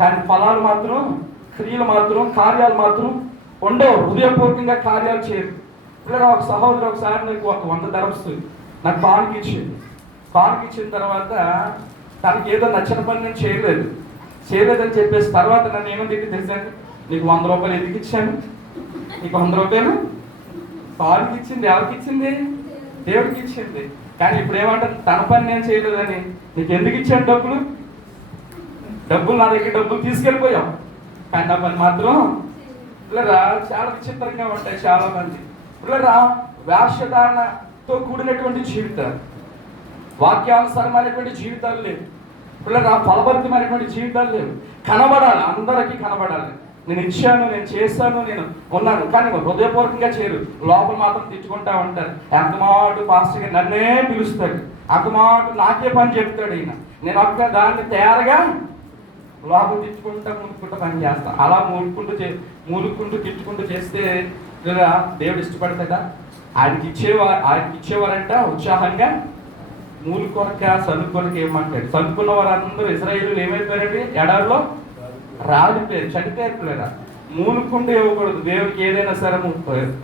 కానీ ఫలాలు మాత్రం, క్రియలు మాత్రం, కార్యాలు మాత్రం ఉండవు. హృదయపూర్వకంగా కార్యాలు చేయరు. పిల్లగా ఒక సహోదరు ఒకసారి నాకు ఒక 100 దరపుస్తుంది నాకు పానికి ఇచ్చిన తర్వాత తనకి ఏదో నచ్చిన పని నేను చేయలేదని చెప్పేసి తర్వాత నన్ను ఏమని తెలిసాను, నీకు 100 రూపాయలు ఎందుకు ఇచ్చాను? నీకు 100 రూపాయలు పాలకి ఇచ్చింది ఎవరికి ఇచ్చింది? దేవుడికి ఇచ్చింది. కానీ ఇప్పుడు ఏమంటారు, తన పని నేను చేయలేదని. నీకు ఎందుకు ఇచ్చాను డబ్బులు? నా దగ్గర డబ్బులు తీసుకెళ్ళిపోయాం, కానీ నా పని మాత్రం. పిల్లరా చాలా విచిత్రంగా ఉంటాయి చాలా మంది. పిల్లరా వేషధారణతో కూడినటువంటి జీవితాలు, వాక్యానుసారమైనటువంటి జీవితాలు లేవు. పిల్లరా ఫలభరితమైనటువంటి జీవితాలు లేవు. కనబడాలి, అందరికీ కనబడాలి. నేను ఇచ్చాను, నేను చేశాను, నేను ఉన్నాను, కానీ హృదయపూర్వకంగా చేయరు. లోపల మాత్రం తిట్టుకుంటా ఉంటారు. ఎంత మాట పాస్టర్గా నన్నే పిలుస్తాడు, అంత మాట నాకే పని చెప్తాడు ఈయన. నేను ఒక్క దాన్ని తయారుగా లోపల తిట్టుకుంటా పని చేస్తాను. అలా మూలుక్కుంటూ తిట్టుకుంటూ చేస్తే దేవుడు ఇష్టపడతాడా? ఆయనకి ఇచ్చేవారంట ఉత్సాహంగా. మూలు కొరక సన్ను కొరక ఏమంటాడు? సన్నుకున్న వారందరూ ఇశ్రాయేలీయులు ఏమైపోయారండి? ఎడారిలో రాలిపోయారు, చనిపోయారు. పిల్లరా మూలుకుంటూ ఇవ్వకూడదు. దేవుడికి ఏదైనా సరే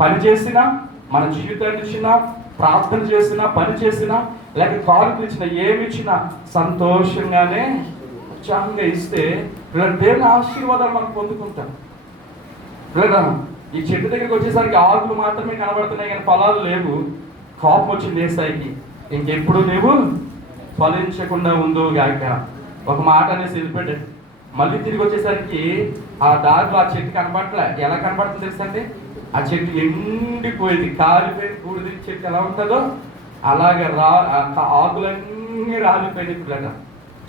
పని చేసినా, మన జీవితాన్ని ఇచ్చినా, ప్రార్థన చేసినా, పని చేసినా, లేక కానుకలు ఇచ్చినా, ఏమి ఇచ్చినా సంతోషంగానే ఉత్సాహంగా ఇస్తే పిల్లలు దేవుని ఆశీర్వాదాలు మనం పొందుకుంటాం. పిల్లరా ఈ చెట్టు దగ్గరికి వచ్చేసరికి ఆకులు మాత్రమే కనబడుతున్నాయి, కానీ ఫలాలు లేవు. కోపం వచ్చింది యేసయ్యకి, ఇంకెప్పుడు నీవు ఫలించకుండా ఉందో గాక. ఒక మాట అనేసి వెళ్ళిపోయాడు. మళ్ళీ తిరిగి వచ్చేసరికి ఆ దారిలో ఆ చెట్టు కనబడట్లే. ఎలా కనబడుతుంది తెలుసండి? ఆ చెట్టు ఎండిపోయింది, కాలిపోయింది. బూడిద చెట్టు ఎలా ఉంటుందో అలాగే ఆకులన్నీ రాలిపోయింది. పిల్లగా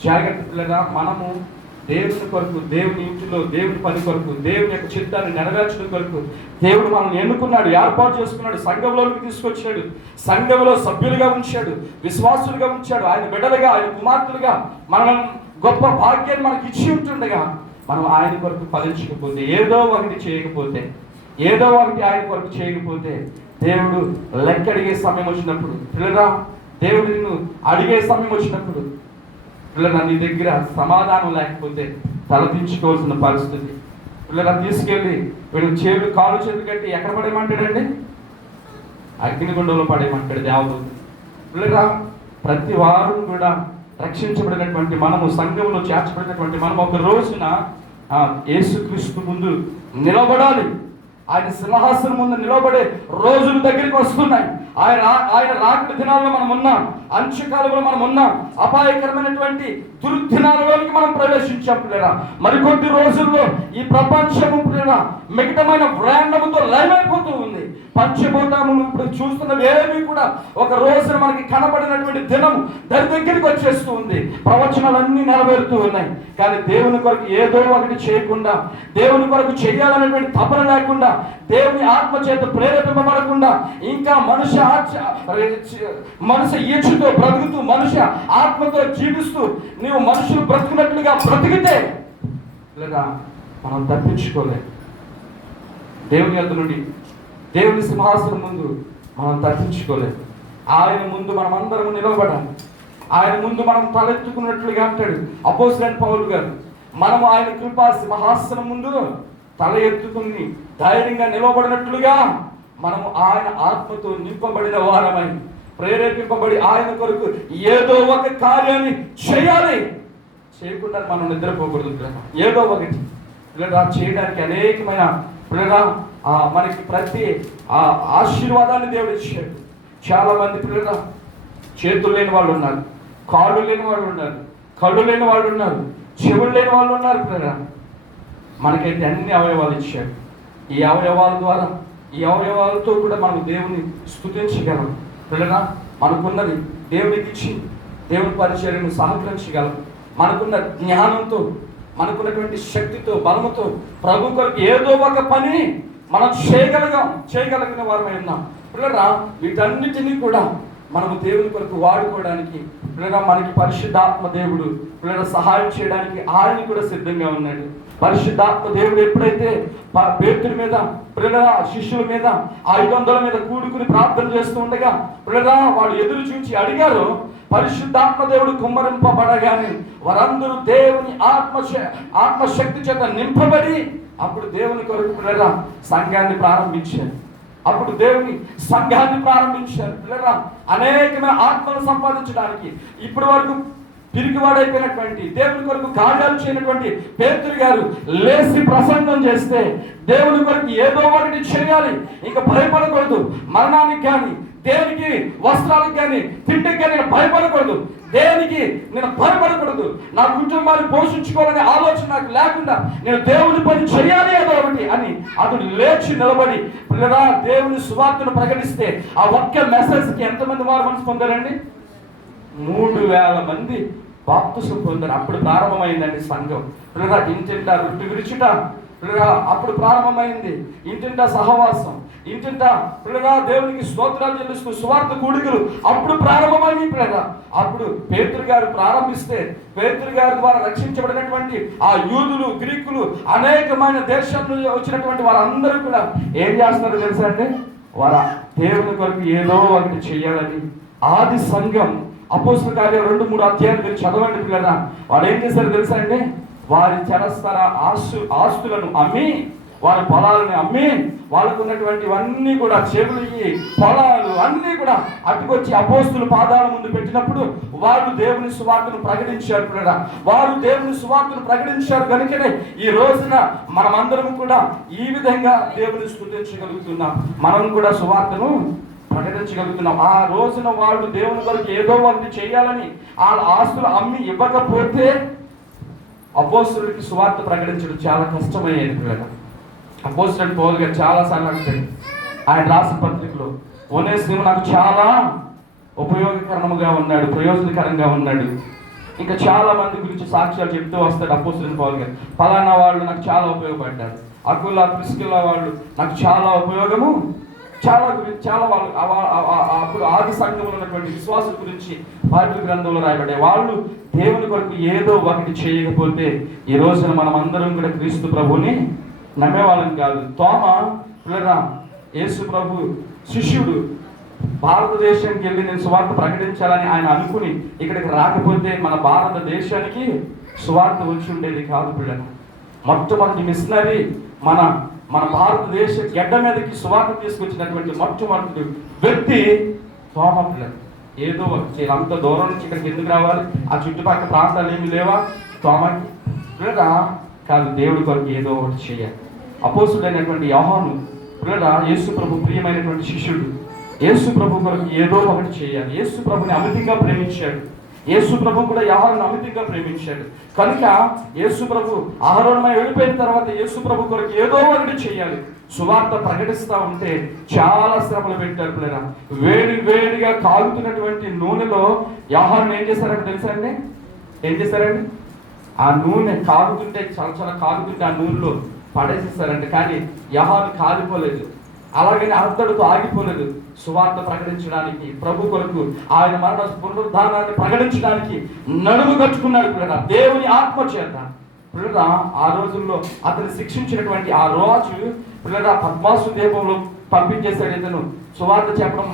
జాగ్రత్త. పిల్లగా మనము దేవుని కొరకు, దేవుని ఇంటిలో దేవుని పని కొరకు, దేవుని యొక్క చిత్తాన్ని నెరవేర్చడం కొరకు దేవుడు మనల్ని ఎన్నుకున్నాడు, ఏర్పాటు చేసుకున్నాడు, సంఘంలోకి తీసుకొచ్చాడు, సంఘంలో సభ్యులుగా ఉంచాడు, విశ్వాసులుగా ఉంచాడు, ఆయన బిడ్డలుగా, ఆయన కుమార్తెలుగా మనం గొప్ప భాగ్యాన్ని మనకి ఇచ్చి ఉంటుండగా మనం ఆయన కొరకు ఫలించకపోతే, ఏదో ఒకటి ఆయన కొరకు చేయకపోతే దేవుడు లెక్క అడిగే సమయం వచ్చినప్పుడు, పిల్లగా దేవుడు నిన్ను అడిగే సమయం వచ్చినప్పుడు, పిల్లల నీ దగ్గర సమాధానం లేకపోతే తలదించుకోవాల్సిన పరిస్థితి. పిల్లల తీసుకెళ్ళి వీళ్ళు కాలు చేతులు కట్టి ఎక్కడ పడేయమంటాడండి? అగ్నిగుండంలో పడేయమంటాడు దేవుడు. పిల్లల ప్రతి వారం కూడా రక్షించబడినటువంటి మనము, సంఘంలో చేర్చబడినటువంటి మనం ఒక రోజున యేసుక్రీస్తు ముందు నిలబడాలి. ఆయన సింహాసనం ముందు నిలబడే రోజుల దగ్గరికి వస్తున్నాయి. ఆయన రాకడ దినాల్లో మనం ఉన్నాం, అంత్యకాలంలో మనం ఉన్నాం, అపాయకరమైనటువంటి దుర్దినాలలోనికి మనం ప్రవేశించాం. పిల్లరా మరికొద్ది రోజుల్లో ఈ ప్రపంచము పిల్లరా మిగతమైన బ్రాండముతో లయమైపోతూ ఉంది. పంచభూతములు ఇప్పుడు చూస్తున్నవి ఏవి కూడా ఒక రోజున మనకి కనబడినటువంటి దినం దాని దగ్గరికి వచ్చేస్తూ ఉంది. ప్రవచనాలన్నీ నెరవేరుతూ ఉన్నాయి. కానీ దేవుని కొరకు ఏదో ఒకటి చేయకుండా, దేవుని కొరకు చేయాలనేటువంటి తపన లేకుండా, దేవుని ఆత్మ చేత ప్రేరేపింపబడకుండా, ఇంకా మనుష ఈచుతో బ్రతుకుతూ, మనుష ఆత్మతో జీవిస్తూ నీవు మనుషులు బ్రతుకున్నట్లుగా బ్రతికితే లేదా మనం తప్పించుకోలేదు. దేవుని యొద్ద నుండి, దేవుని సింహాసనం ముందు మనం తప్పించుకోలేదు. ఆయన ముందు మనం అందరం నిలబడాలి. ఆయన ముందు మనం తలెత్తుకున్నట్లుగా అంటాడు అపోస్తలుడైన పౌలు గారు. మనం ఆయన కృపా సింహాసనం ముందు తల ఎత్తుకుని ధైర్యంగా నిలబడినట్లుగా మనము ఆయన ఆత్మతో నింపబడిన వారమై ప్రేరేపింపబడి ఆయన కొరకు ఏదో ఒక కార్యాన్ని చేయాలి. చేయకుండా మనం నిద్రపోకూడదు. ఏదో ఒకటి పిల్లగా చేయడానికి అనేకమైన పిల్లగా మనకి ప్రతి ఆశీర్వాదాన్ని దేవుడు ఇచ్చాడు. చాలా మంది పిల్లగా చేతులు లేని వాళ్ళు ఉన్నారు, కాళ్ళు లేని వాళ్ళు ఉన్నారు, కళ్ళు లేని వాళ్ళు ఉన్నారు, చెవులు లేని వాళ్ళు ఉన్నారు. పిల్లగా మనకైతే అన్ని అవయవాలు ఇచ్చాడు. ఈ అవయవాల ద్వారా, ఈ అవయవాలతో కూడా మనం దేవుని స్తుతించగలం. పిల్లగా మనకున్నది దేవునికి ఇచ్చి దేవుని పరిచర్యను సహకరించగలం. మనకున్న జ్ఞానంతో, మనకున్నటువంటి శక్తితో, బలముతో ప్రభు కొరకు ఏదో ఒక పని మనం చేయగలిగిన వారమై ఉన్నాం. పిల్లరా వీటన్నిటినీ కూడా మనము దేవుని కొరకు వాడుకోవడానికి పిల్లగా మనకి పరిశుద్ధాత్మ దేవుడు పిల్లగా సహాయం చేయడానికి ఆయన కూడా సిద్ధంగా ఉన్నాడు. పరిశుద్ధాత్మ దేవుడు ఎప్పుడైతే పేతురు మీద, పిల్లగా శిష్యుల మీద, 500 మీద కూడుకుని ప్రార్థన చేస్తూ ఉండగా పిల్లగా వాళ్ళు ఎదురు చూచి అడిగారు. పరిశుద్ధాత్మ దేవుడు కుమ్మరింపబడగానే వారందరూ దేవుని ఆత్మశక్తి చేత నింపబడి అప్పుడు దేవుని కొరకు పిల్లగా సంఘాన్ని ప్రారంభించారు. అప్పుడు దేవుని సంఘాన్ని ప్రారంభించారు. పిల్లగా అనేకమైన ఆత్మను సంపాదించడానికి ఇప్పటి వరకు పిరికివాడైపోయినటువంటి, దేవుని కొరకు కార్యాలు చేయనటువంటి పేతురు గారు లేచి ప్రసంగం చేస్తే దేవుని కొరకు ఏదో ఒకటి చేయాలి. ఇంకా భయపడకూడదు. మరణానికి కానీ, దేనికి, వస్త్రాలకు కానీ, తిండికి కానీ భయపడకూడదు. దేనికి నేను భయపడకూడదు. నా కుటుంబాన్ని పోషించుకోవాలనే ఆలోచన నాకు లేకుండా నేను దేవుని పని చేయాలి ఏదో ఒకటి అని అతడు లేచి నిలబడి పిల్లగా దేవుని సువార్తను ప్రకటిస్తే ఆ ఒక్క మెసేజ్కి ఎంతమంది వారు మనసు పొందారండి? 3,000 మంది బాప్తిసం పొందారు. అప్పుడు ప్రారంభమైందండి సంఘం. పిల్లగా ఇంటింటా రొట్టె విరుచుట పిల్లగా అప్పుడు ప్రారంభమైంది. ఇంటింటా సహవాసం, ఇంటింటా పిల్లగా దేవునికి స్తోత్రాలు చెల్లిస్తూ సువార్త కూడికలు అప్పుడు ప్రారంభమైంది. పిల్లగా అప్పుడు పేతురు గారు ప్రారంభిస్తే పేతురు గారి ద్వారా రక్షించబడినటువంటి ఆ యూదులు, గ్రీకులు, అనేకమైన దేశాల నుంచి వచ్చినటువంటి వారందరూ కూడా ఏం చేస్తున్నారు తెలుసా అండి? వారు దేవుని కొరకు ఏదో ఒకటి చెయ్యాలని ఆది సంఘం అపోస్తల కార్యాలు 2-3 అధ్యాయాలు మీరు చదవండి పిల్లరా. వాడు ఏం చేశారు తెలుసా అండి? వారి చరస్తర ఆస్తులను అమ్మి, వారి పొలాలను అమ్మి, వాళ్ళకు ఉన్నటువంటివన్నీ కూడా, చెవులు, పొలాలు అన్నీ కూడా అటుకొచ్చి అపోస్తుల పాదాల ముందు పెట్టినప్పుడు వారు దేవుని సువార్తను ప్రకటించారు. పిల్లరా వారు దేవుని సువార్తను ప్రకటించారు కనుకనే ఈ రోజున మనమందరం కూడా ఈ విధంగా దేవుని స్తుతించగలుగుతున్నాం. మనం కూడా సువార్తను ప్రకటించగలుగుతున్నాం. ఆ రోజున వాళ్ళు దేవుని కొరకు ఏదో ఒకటి చేయాలని వాళ్ళ ఆస్తులు అమ్మి ఇవ్వకపోతే అపోస్తలుడికి సువార్త ప్రకటించడం చాలా కష్టమయ్యేది. పిల్లలు అపోస్తలుడు పౌలు గారు చాలాసార్లు అంటాడు ఆయన రాసిన పత్రికలో, ఒనేసిము నాకు చాలా ఉపయోగకరంగా ఉన్నాడు, ప్రయోజనకరంగా ఉన్నాడు. ఇంకా చాలా మంది గురించి సాక్ష్యాలు చెప్తూ వస్తాడు అపోస్తలుడు పౌలు గారు. ఫలానా వాళ్ళు నాకు చాలా ఉపయోగపడ్డారు, అకులా ప్రిస్కిల్లా వాళ్ళు నాకు చాలా ఉపయోగము, చాలా వాళ్ళు అప్పుడు ఆది సంఘంలో ఉన్నటువంటి విశ్వాసం గురించి బైబిల్ గ్రంథంలో రాయబడే వాళ్ళు దేవుని కొరకు ఏదో ఒకటి చేయకపోతే ఈ రోజున మనం అందరం కూడా క్రీస్తు ప్రభుని నమ్మేవాళ్ళం కాదు. తోమ పిల్లరా యేసు ప్రభు శిష్యుడు భారతదేశానికి వెళ్ళి నేను సువార్త ప్రకటించాలని ఆయన అనుకుని ఇక్కడికి రాకపోతే మన భారతదేశానికి సువార్త వచ్చి ఉండేది కాదు. పిల్లలు మొట్టమొదటి మిషనరీ మన భారతదేశ గడ్డ మీదకి సువార్త తీసుకొచ్చినటువంటి మొట్టమొదటి వ్యక్తి తోమ. పిల్లలు ఏదో అంత దూరం నుంచి ఇక్కడికి ఎందుకు రావాలి? ఆ చుట్టుపక్కల ప్రాంతాలు ఏమి లేవా తోమకి? పిల్లగా కాదు, దేవుడి కొరకు ఏదో ఒకటి చేయాలి. అపోస్తుడైనటువంటి యోహాను పిల్లగా యేసు ప్రభు ప్రియమైనటువంటి శిష్యుడు. యేసు ప్రభు కొరకు ఏదో ఒకటి చేయాలి. యేసు ప్రభుని అమితంగా ప్రేమించాడు. యేసు ప్రభు కూడా యోహానును అమితంగా ప్రేమించాడు కనుక యేసు ప్రభు ఆహారమై వెళ్ళిపోయిన తర్వాత యేసు ప్రభు కొరకు ఏదో ఒకటి చేయాలి. సువార్త ప్రకటిస్తూ ఉంటే చాలా శ్రమలు పెట్టారు పిల్లరా. వేడి వేడిగా కాగుతున్నటువంటి నూనెలో యోహాను ఏం చేశారంటే తెలుసా అండి? ఏం చేశారండి? ఆ నూనె కాగుతుంటే చాలా కాగుతుంటే ఆ నూనెలో పడేసేస్తారంటే, కానీ యోహాను కాలిపోలేదు. అలాగని అంతటితో ఆగిపోలేదు. సువార్త ప్రకటించడానికి, ప్రభు కొరకు ఆయన మరణ పునరుద్ధానాన్ని ప్రకటించడానికి నడుము కట్టుకున్నాడు పిల్లరా, దేవుని ఆత్మ చేత. పిల్లరా, ఆ రోజుల్లో అతను శిక్షించినటువంటి ఆ రాజు పిల్లరా పద్మాసు దీపంలో పంపించేశాడు. ఇతను సువార్త చెప్పడం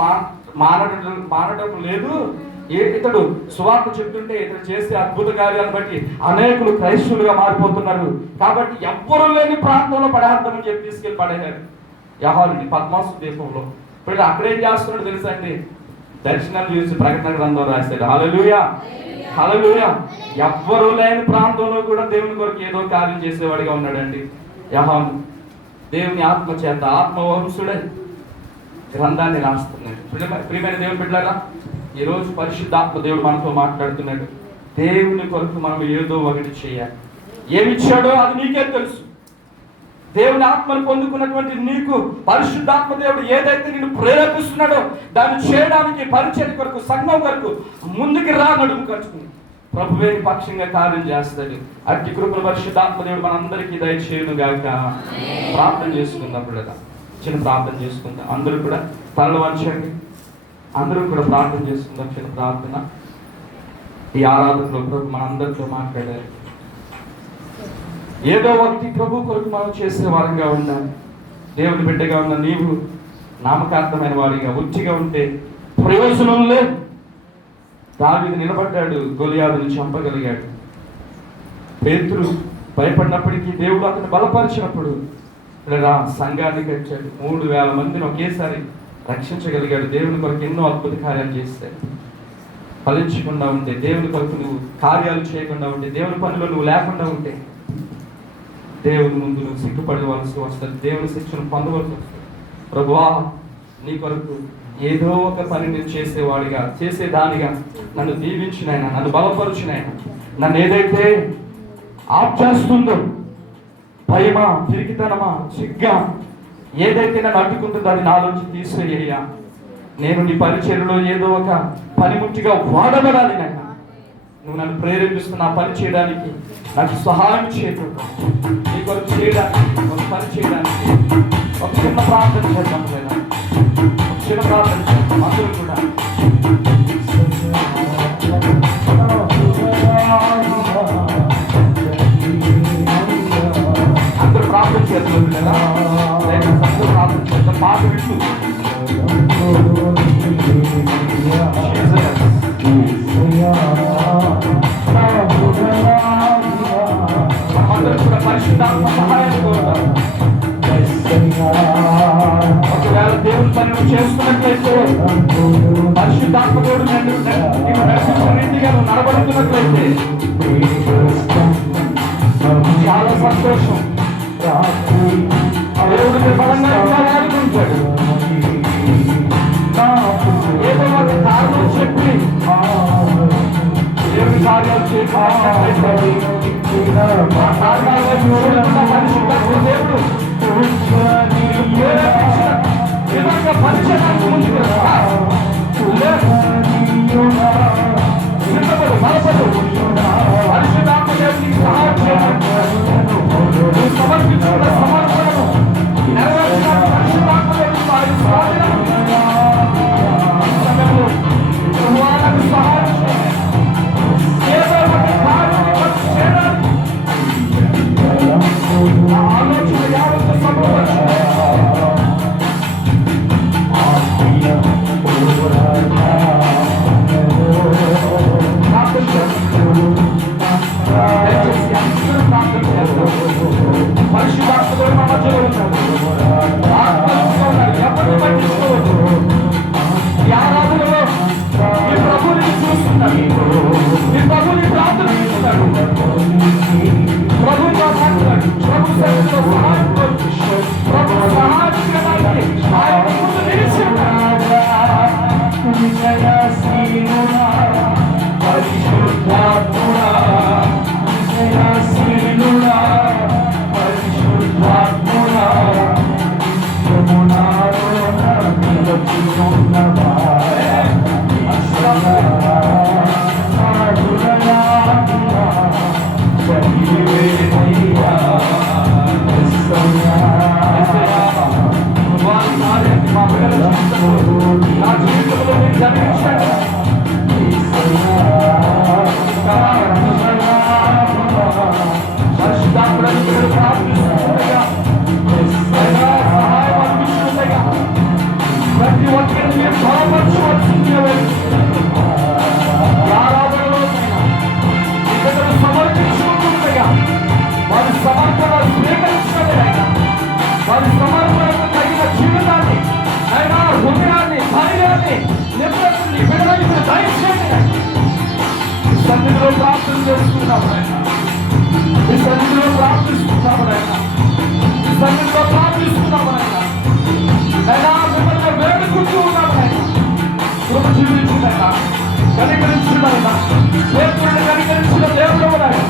మానడం లేదు. ఇతడు సువార్త చెప్తుంటే ఇతడు చేసే అద్భుత కార్యాలను బట్టి అనేకులు క్రైస్తవులుగా మారిపోతున్నారు. కాబట్టి ఎవ్వరూ లేని ప్రాంతంలో పడేద్దామని చెప్పి తీసుకెళ్ళి పడేశారు యోహానుని పద్మాసు దీపంలో. ఇప్పుడు అక్కడేం చేస్తున్నాడు తెలుసా అండి? దర్శనాలు చూసి ప్రకటన గ్రంథం రాశాడు. హల్లెలూయా, హల్లెలూయా. ఎవ్వరూ లేని ప్రాంతంలో కూడా దేవుని కొరకు ఏదో కార్యం చేసేవాడిగా ఉన్నాడండి యోహాను. దేవుని ఆత్మ చేత ఆత్మవంశుడై గ్రంథాన్ని రాస్తున్నాడు. ప్రియమైన దేవుని బిడ్డలారా, ఈరోజు పరిశుద్ధాత్మ దేవుడు మనతో మాట్లాడుతున్నాడు. దేవుని కొరకు మనం ఏదో ఒకటి చేయాలి. ఏమిచ్చాడో అది నీకే తెలుసు. దేవుని ఆత్మను పొందుకున్నటువంటి నీకు పరిశుద్ధాత్మ దేవుడు ఏదైతే నిన్ను ప్రేరేపిస్తున్నాడో దాన్ని చేయడానికి, పరిచర్య కొరకు, సంఘం కొరకు ముందుకు రా, నడుము కట్టుకుని ప్రభువే పక్షంగా కార్యం చేస్తాడు. అట్టి కృపను పరిశుద్ధాత్మ దేవుడు మనందరికీ దయచేయును గాక. ప్రార్థన చేసుకుందాం పిల్లగా, చిన్న ప్రార్థన చేసుకుందాం. అందరూ కూడా తలలు వంచండి. అందరూ కూడా ప్రార్థన చేసుకుందాం. చిన్న ప్రార్థన. ఈ ఆరాధనలో ప్రభు మనందరితో మాట్లాడారు. ఏదో ఒకటి ప్రభు కొరకు మనం చేసే వారంగా ఉండాలి. దేవుని బిడ్డగా ఉన్న నీవు నామకార్థమైన వాడిగా ఉట్టిగా ఉంటే ప్రయోజనం లేదు. దావీదు నిలబడ్డాడు, గొలియాతును చంపగలిగాడు. పేతురు భయపడినప్పటికీ దేవుడు అతను బలపరిచినప్పుడు ఇలా సంఘాన్ని కట్టాడు. 3,000 మందిని ఒకేసారి రక్షించగలిగాడు. దేవుని కొరకు ఎన్నో అద్భుత కార్యాలు చేస్తాడు. ఫలించకుండా ఉంటే, దేవుని కొరకు నువ్వు కార్యాలు చేయకుండా ఉంటే, దేవుని పనిలో నువ్వు లేకుండా ఉంటే దేవుని ముందు నువ్వు సిగ్గుపడవలసి వస్తుంది. దేవుని శిక్షను పొందవలసి వస్తుంది. ప్రభువా, నీ కొరకు ఏదో ఒక పని నేను చేసేవాడిగా, చేసేదానిగా నన్ను దీవించినైనా, నన్ను బలపరుచినైనా, నన్ను ఏదైతే ఆప్ చేస్తుందో, భయమా, తిరిగితనమా, సిగ్గా ఏదైతే నన్ను అడ్డుకుంటుందో అది నాలోంచి తీసేయ్యా. నేను నీ పరిచర్యలో ఏదో ఒక పనిముట్టిగా వాడబడాలి నాయన. నువ్వు నన్ను ప్రేరేపిస్తున్న పని చేయడానికి నాకు సహాయం చేయడం, నీ కొరకు చేయడానికి, ఒక పని చేయడానికి ఒక చిన్న ప్రార్థన చేద్దాం లేదా? ఒక చిన్న ప్రార్థన చేద్దాం అందరూ కూడా. అందరూ ప్రార్థన చేద్దాం లేదా? అందరూ ప్రార్థన చేద్దాం. పాట వింటూ పరిశుద్ధాత్మ సహాయం కోరుతాం. ఒకవేళ దేవుని పని నువ్వు చేసుకున్నట్లయితే, పరిశుద్ధాత్మ దేవుడు నీవు నడిపించిన రీతిగా నువ్వు నడబడుతున్నట్లయితే చాలా సంతోషం. దేవుడు బలంగా వాడుకుంటాడు. ఏదో ఒక కారణం చెప్పి దేవుని కార్యాలు చేసినట్లయితే దేవుడు పరిచయానికి ముందుకు పరిశుద్ధాత్మ దేవునికి సహాయం చేయడానికి సమర్పించుకున్న సమర్పణను నెరవేర్చిన పరిశుద్ధాత్మ దేవునికి సహాయం ఏదో ఒక కార్యాన్ని చేయడానికి ఆలోచన యావత్తు సమర్పించాలి. వాక్యాన్ని మీరు బలపరచవలసిందే. ఆరాధనలో ఇతరులు సమర్పించుకుంటుండగా వారి సమర్పణ స్వీకరించలేక వారి సమర్పణకు తగిన జీవితాన్ని అయినా హృదయాన్ని ధైర్యాన్ని నిపుణుల్ని విడుదల దయచేయండి. ఈ సన్నిధిలో ప్రార్థన చేసుకున్నాము ఆయన, ఈ సన్నిధిలో ప్రార్థిస్తున్నాము ఆయన, ఈ సన్నిధిలో ప్రార్థిస్తున్నాము ఆయన. అయినా మిమ్మల్ని వేడుకుంటూ ఉన్నాము ఆయన. కృప జీవించుడైనా కనికరించుడైనా దేవుడిని కనికరించిన దేవుడు ఆయన.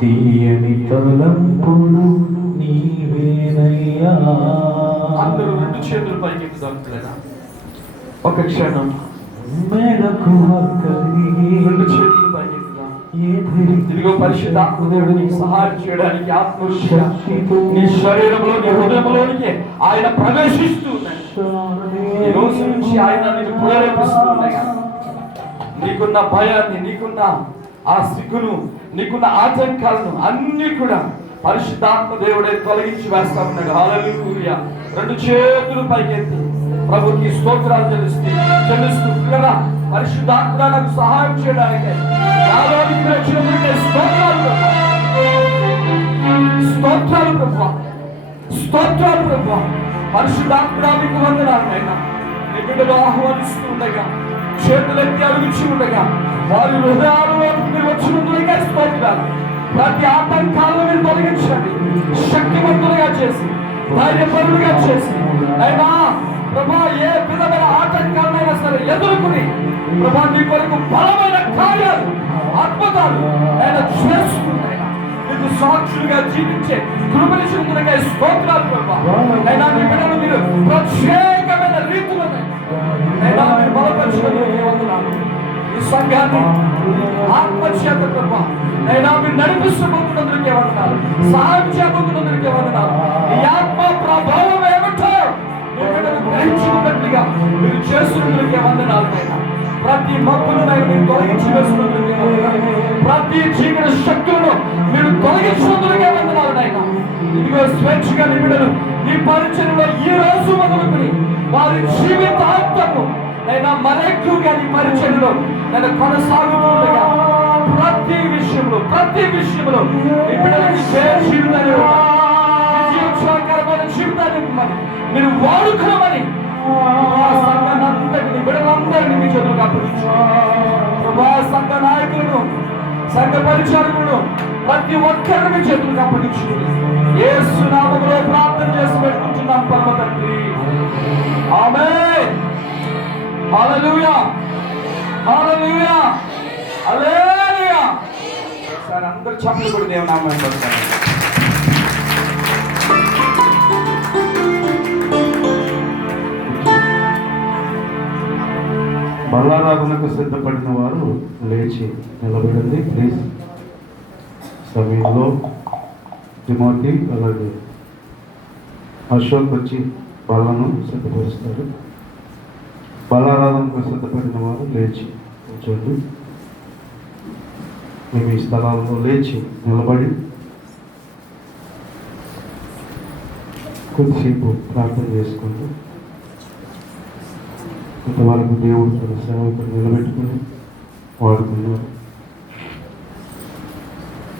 తీయని తలంపులు నీవేనయ్యా. అందరూ రెండు చేతులు పైకి ఎత్తుదాం. ఒక క్షణం మెలకువ కలిగి రెండు చేతులు పైకి ఎత్తుదాం. ఇదిగో పరిశుద్ధాత్మ దేవుడు నీకు సహాయం చేయడానికి ఆత్మశక్తితో నీ శరీరంలో నీ హృదయంలోనికి ఆయన ప్రవేశిస్తూ ఈ రోజు నుంచి ఆయన నీకు ప్రేరేపిస్తూ ఉండగా నీకున్న భయాన్ని, నీకున్న ఆ సిగ్గును, నీకున్న ఆటంకాలను అన్ని కూడా పరిశుద్ధాత్మ దేవుడే తొలగించి వేస్తా ఉన్నాడు. హల్లెలూయా. రెండు చేతులు పైకెత్తి ప్రభుకి స్తోత్రాలు చెల్లిస్తూ పిల్లరా, పరిశుద్ధాత్మ నాకు సహాయం చేయడానికి నాలోనికి వచ్చినందుకే స్తోత్రాలు ప్రభువా, స్తోత్రాలు ప్రభువా, స్తోత్రాలు ప్రభువా. పరిశుద్ధాత్మ మీకు వందనాలు నాయనా. నీ బిడ్డలు ఆహ్వానిస్తూ ఉండగా, చేతులెత్తి అడుగుచి ఉండగా వారి హృదయాలలో మీరు వచ్చినందుకే స్తోత్రాలు. ప్రతి ఆటంకాలను మీరు తొలగించండి, శక్తివంతులుగా చేసి, ధైర్యపరులుగా చేసి అయినా ప్రభా ఏ విధమైన ఆటంకాలైనా సరే ఎదుర్కొని ప్రభా నీ కొరకు బలమైన కార్యాలు, అద్భుతాలు ఆయన చేస్తున్నాయి. మీకు సాక్షులుగా జీవించే కృపనిచుందుగా స్తోత్రాలు ప్రభా. అయినా మీ బిడ్డలు మీరు ప్రత్యేకమైన రీతిలో అయినా మీరు బలపరచుకుని వందనాలు. ఈ సంఘాన్ని ఆత్మచేత ప్రభా అయినా మీరు నడిపిస్తున్నందుకే వందనాలు, సహాయం చేయబోతున్నందుకే వందనాలు. ఈ ఆత్మ ప్రభావం ఏమిటో గ్రహించుకున్నట్లుగా మీరు చేస్తున్నందుకే వందనాలు. ప్రతి మబ్బును మీరు తొలగించి వేస్తున్నందుకే వందనాలు. ప్రతి చీకటి శక్తులను మీరు తొలగించినందుకే వందనాలు నాయన. ఇదిగో స్వేచ్ఛగా నీ బిడ్డలు నీ పరిచయంలో ఈ రోజు మొదలుకొని వారి జీవితాంతము అయినా మరెక్కువగా నీ పరిచయంలో నేను కొనసాగుతుండగా ప్రతి విషయంలో నీ బిడ్డలకి జీవితాన్ని విజయోత్సవకరమైన జీవితాన్ని మీరు వాడుకోమని సంఘాన్ని బిడ్డలందరినీ మీ చేతులకు అప్పగించు. సంఘ నాయకులను, సంఘ పరిచారకులను ప్రతి ఒక్కరిని మీ చేతులకు అప్పగించు. యేసు నామములో ప్రార్థన చేసి పెట్టుకుంటున్నాం పరమ తండ్రి. ఆమేన్. హల్లెలూయా, హల్లెలూయా, హల్లెలూయా. సార్ అందరూ చప్పట్లు కొట్టి దేవుని నామములో పలుకుతారు. బల్లారాధనకు సిద్ధపడిన వారు లేచి నిలబడింది ప్లీజ్. సమయంలో తిమోతి అలాగే అశోక్ వచ్చి బల్లను సిద్ధపరుస్తారు. బల్లారాధనకు సిద్ధపడిన వారు లేచి కూర్చోండి. మేము ఈ స్థలాల్లో లేచి నిలబడి కొద్దిసేపు ప్రార్థన చేసుకోండి. ఇంతవరకు దేవుడు తన సేవకులు నిలబెట్టుకుని వాడుకున్నారు.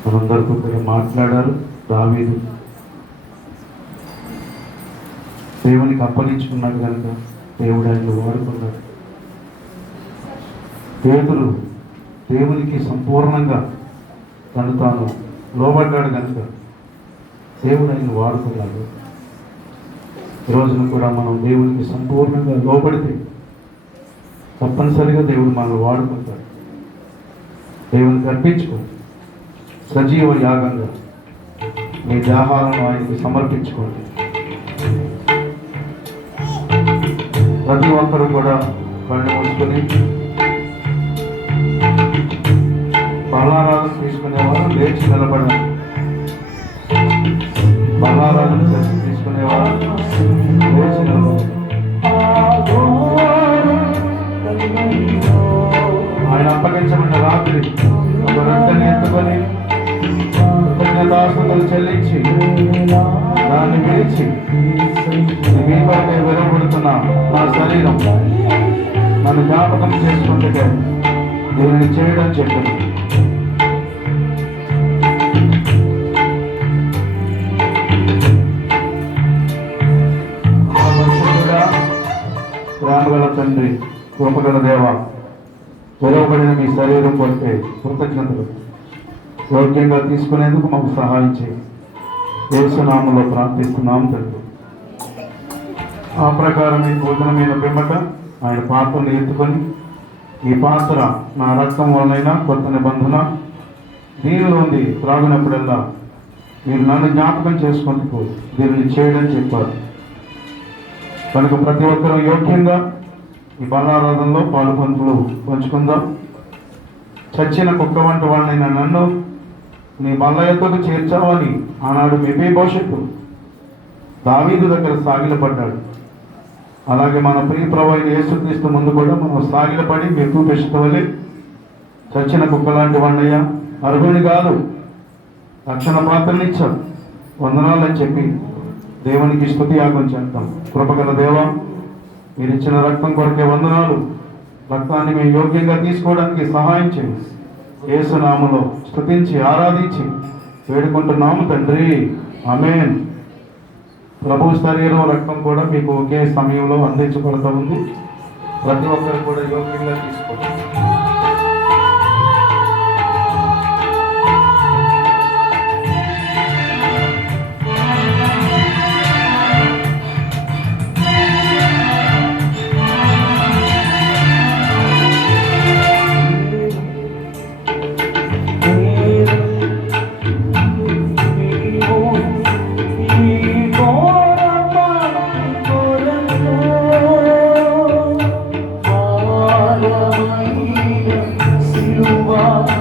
మనందరితో కూడా మాట్లాడారు. దావీదు దేవునికి అప్పగించుకున్నాడు కనుక దేవుడు ఆయన వాడుకున్నాడు. పేతురు దేవునికి సంపూర్ణంగా తను తాను లోబడ్డాడు కనుక దేవుడు ఆయన వాడుకున్నాడు. ఈ రోజున కూడా మనం దేవునికి సంపూర్ణంగా లోబడితే తప్పనిసరిగా దేవుడు మనల్ని వాడుకుంటాడు. దేవునికి అర్పించుకోండి. సజీవ యాగంగా మీ దేహాలను ఆయనకి సమర్పించుకోండి. ప్రతి ఒక్కరు కూడా కళ్ళు మూసుకొని బల్లారాధన తీసుకునేవారు లేచి నిలబడాలి. బల్లారాధన తీసుకునేవారు లేచి నిలబడాలి. ఆయన అప్పగించబడిన రాత్రి ఒక రొట్టెని ఎత్తుకొని కృతజ్ఞతాస్తుతులు చెల్లించి దాన్ని విరిచి మీ కొరకే వెలువడుతున్న నా శరీరం నన్ను జ్ఞాపకం చేసుకుంటే దీనిని చేయడం చెప్పింది. ప్రేమగల తండ్రి, కృపగల దేవ, వెలువబడిన మీ శరీరం కొరకే కృతజ్ఞతలు యోగ్యంగా తీసుకునేందుకు మాకు సహాయం చేయి. యేసు నామములో ప్రార్థిస్తున్నాం తండ్రి. ఆ ప్రకారం ఈ భోజనమైన పిమ్మట ఆయన పాత్రను ఎత్తుకొని, ఈ పాత్ర నా రక్తం వలనైనా కొత్త నిబంధన, దీనిలోంది త్రాగినప్పుడల్లా మీరు నన్ను జ్ఞాపకం చేసుకుంటూ దీనిని చేయడం చెప్పారు. కనుక ప్రతి ఒక్కరూ యోగ్యంగా ఈ బల్లారాధనలో పాలుపంతులు పంచుకుందాం. చచ్చిన కుక్క వంటి వాడినైనా నన్ను నీ బల్ల యొద్దకు చేర్చావని ఆనాడు మెఫీబోషెతు దావీదు దగ్గర సాగిలపడ్డాడు. అలాగే మన ప్రియ ప్రభువైన యేసుక్రీస్తు ముందు కూడా మనం సాగిలపడి మెఫీబోషెతు వలె చచ్చిన కుక్క లాంటి వాడినయ్యా, అర్హుని కాదు, రక్షణ పాత్రనిచ్చాడు, వందనాలని చెప్పి దేవునికి స్తుతి యాగం చేద్దాం. కృపగల దేవా, మీరు ఇచ్చిన రక్తం కొరకే వందనాలు. రక్తాన్ని మేము యోగ్యంగా తీసుకోవడానికి సహాయం చేయండి. యేసు నామములో స్తుతించి ఆరాధించి వేడుకుంటున్నాము తండ్రి. ఆమేన్. ప్రభు శరీరం రక్తం కూడా మీకు ఒకే సమయంలో అందించబడుతూ ఉంది. ప్రతి ఒక్కరు కూడా యోగ్యంగా తీసుకోండి. Bye. ప్రభువా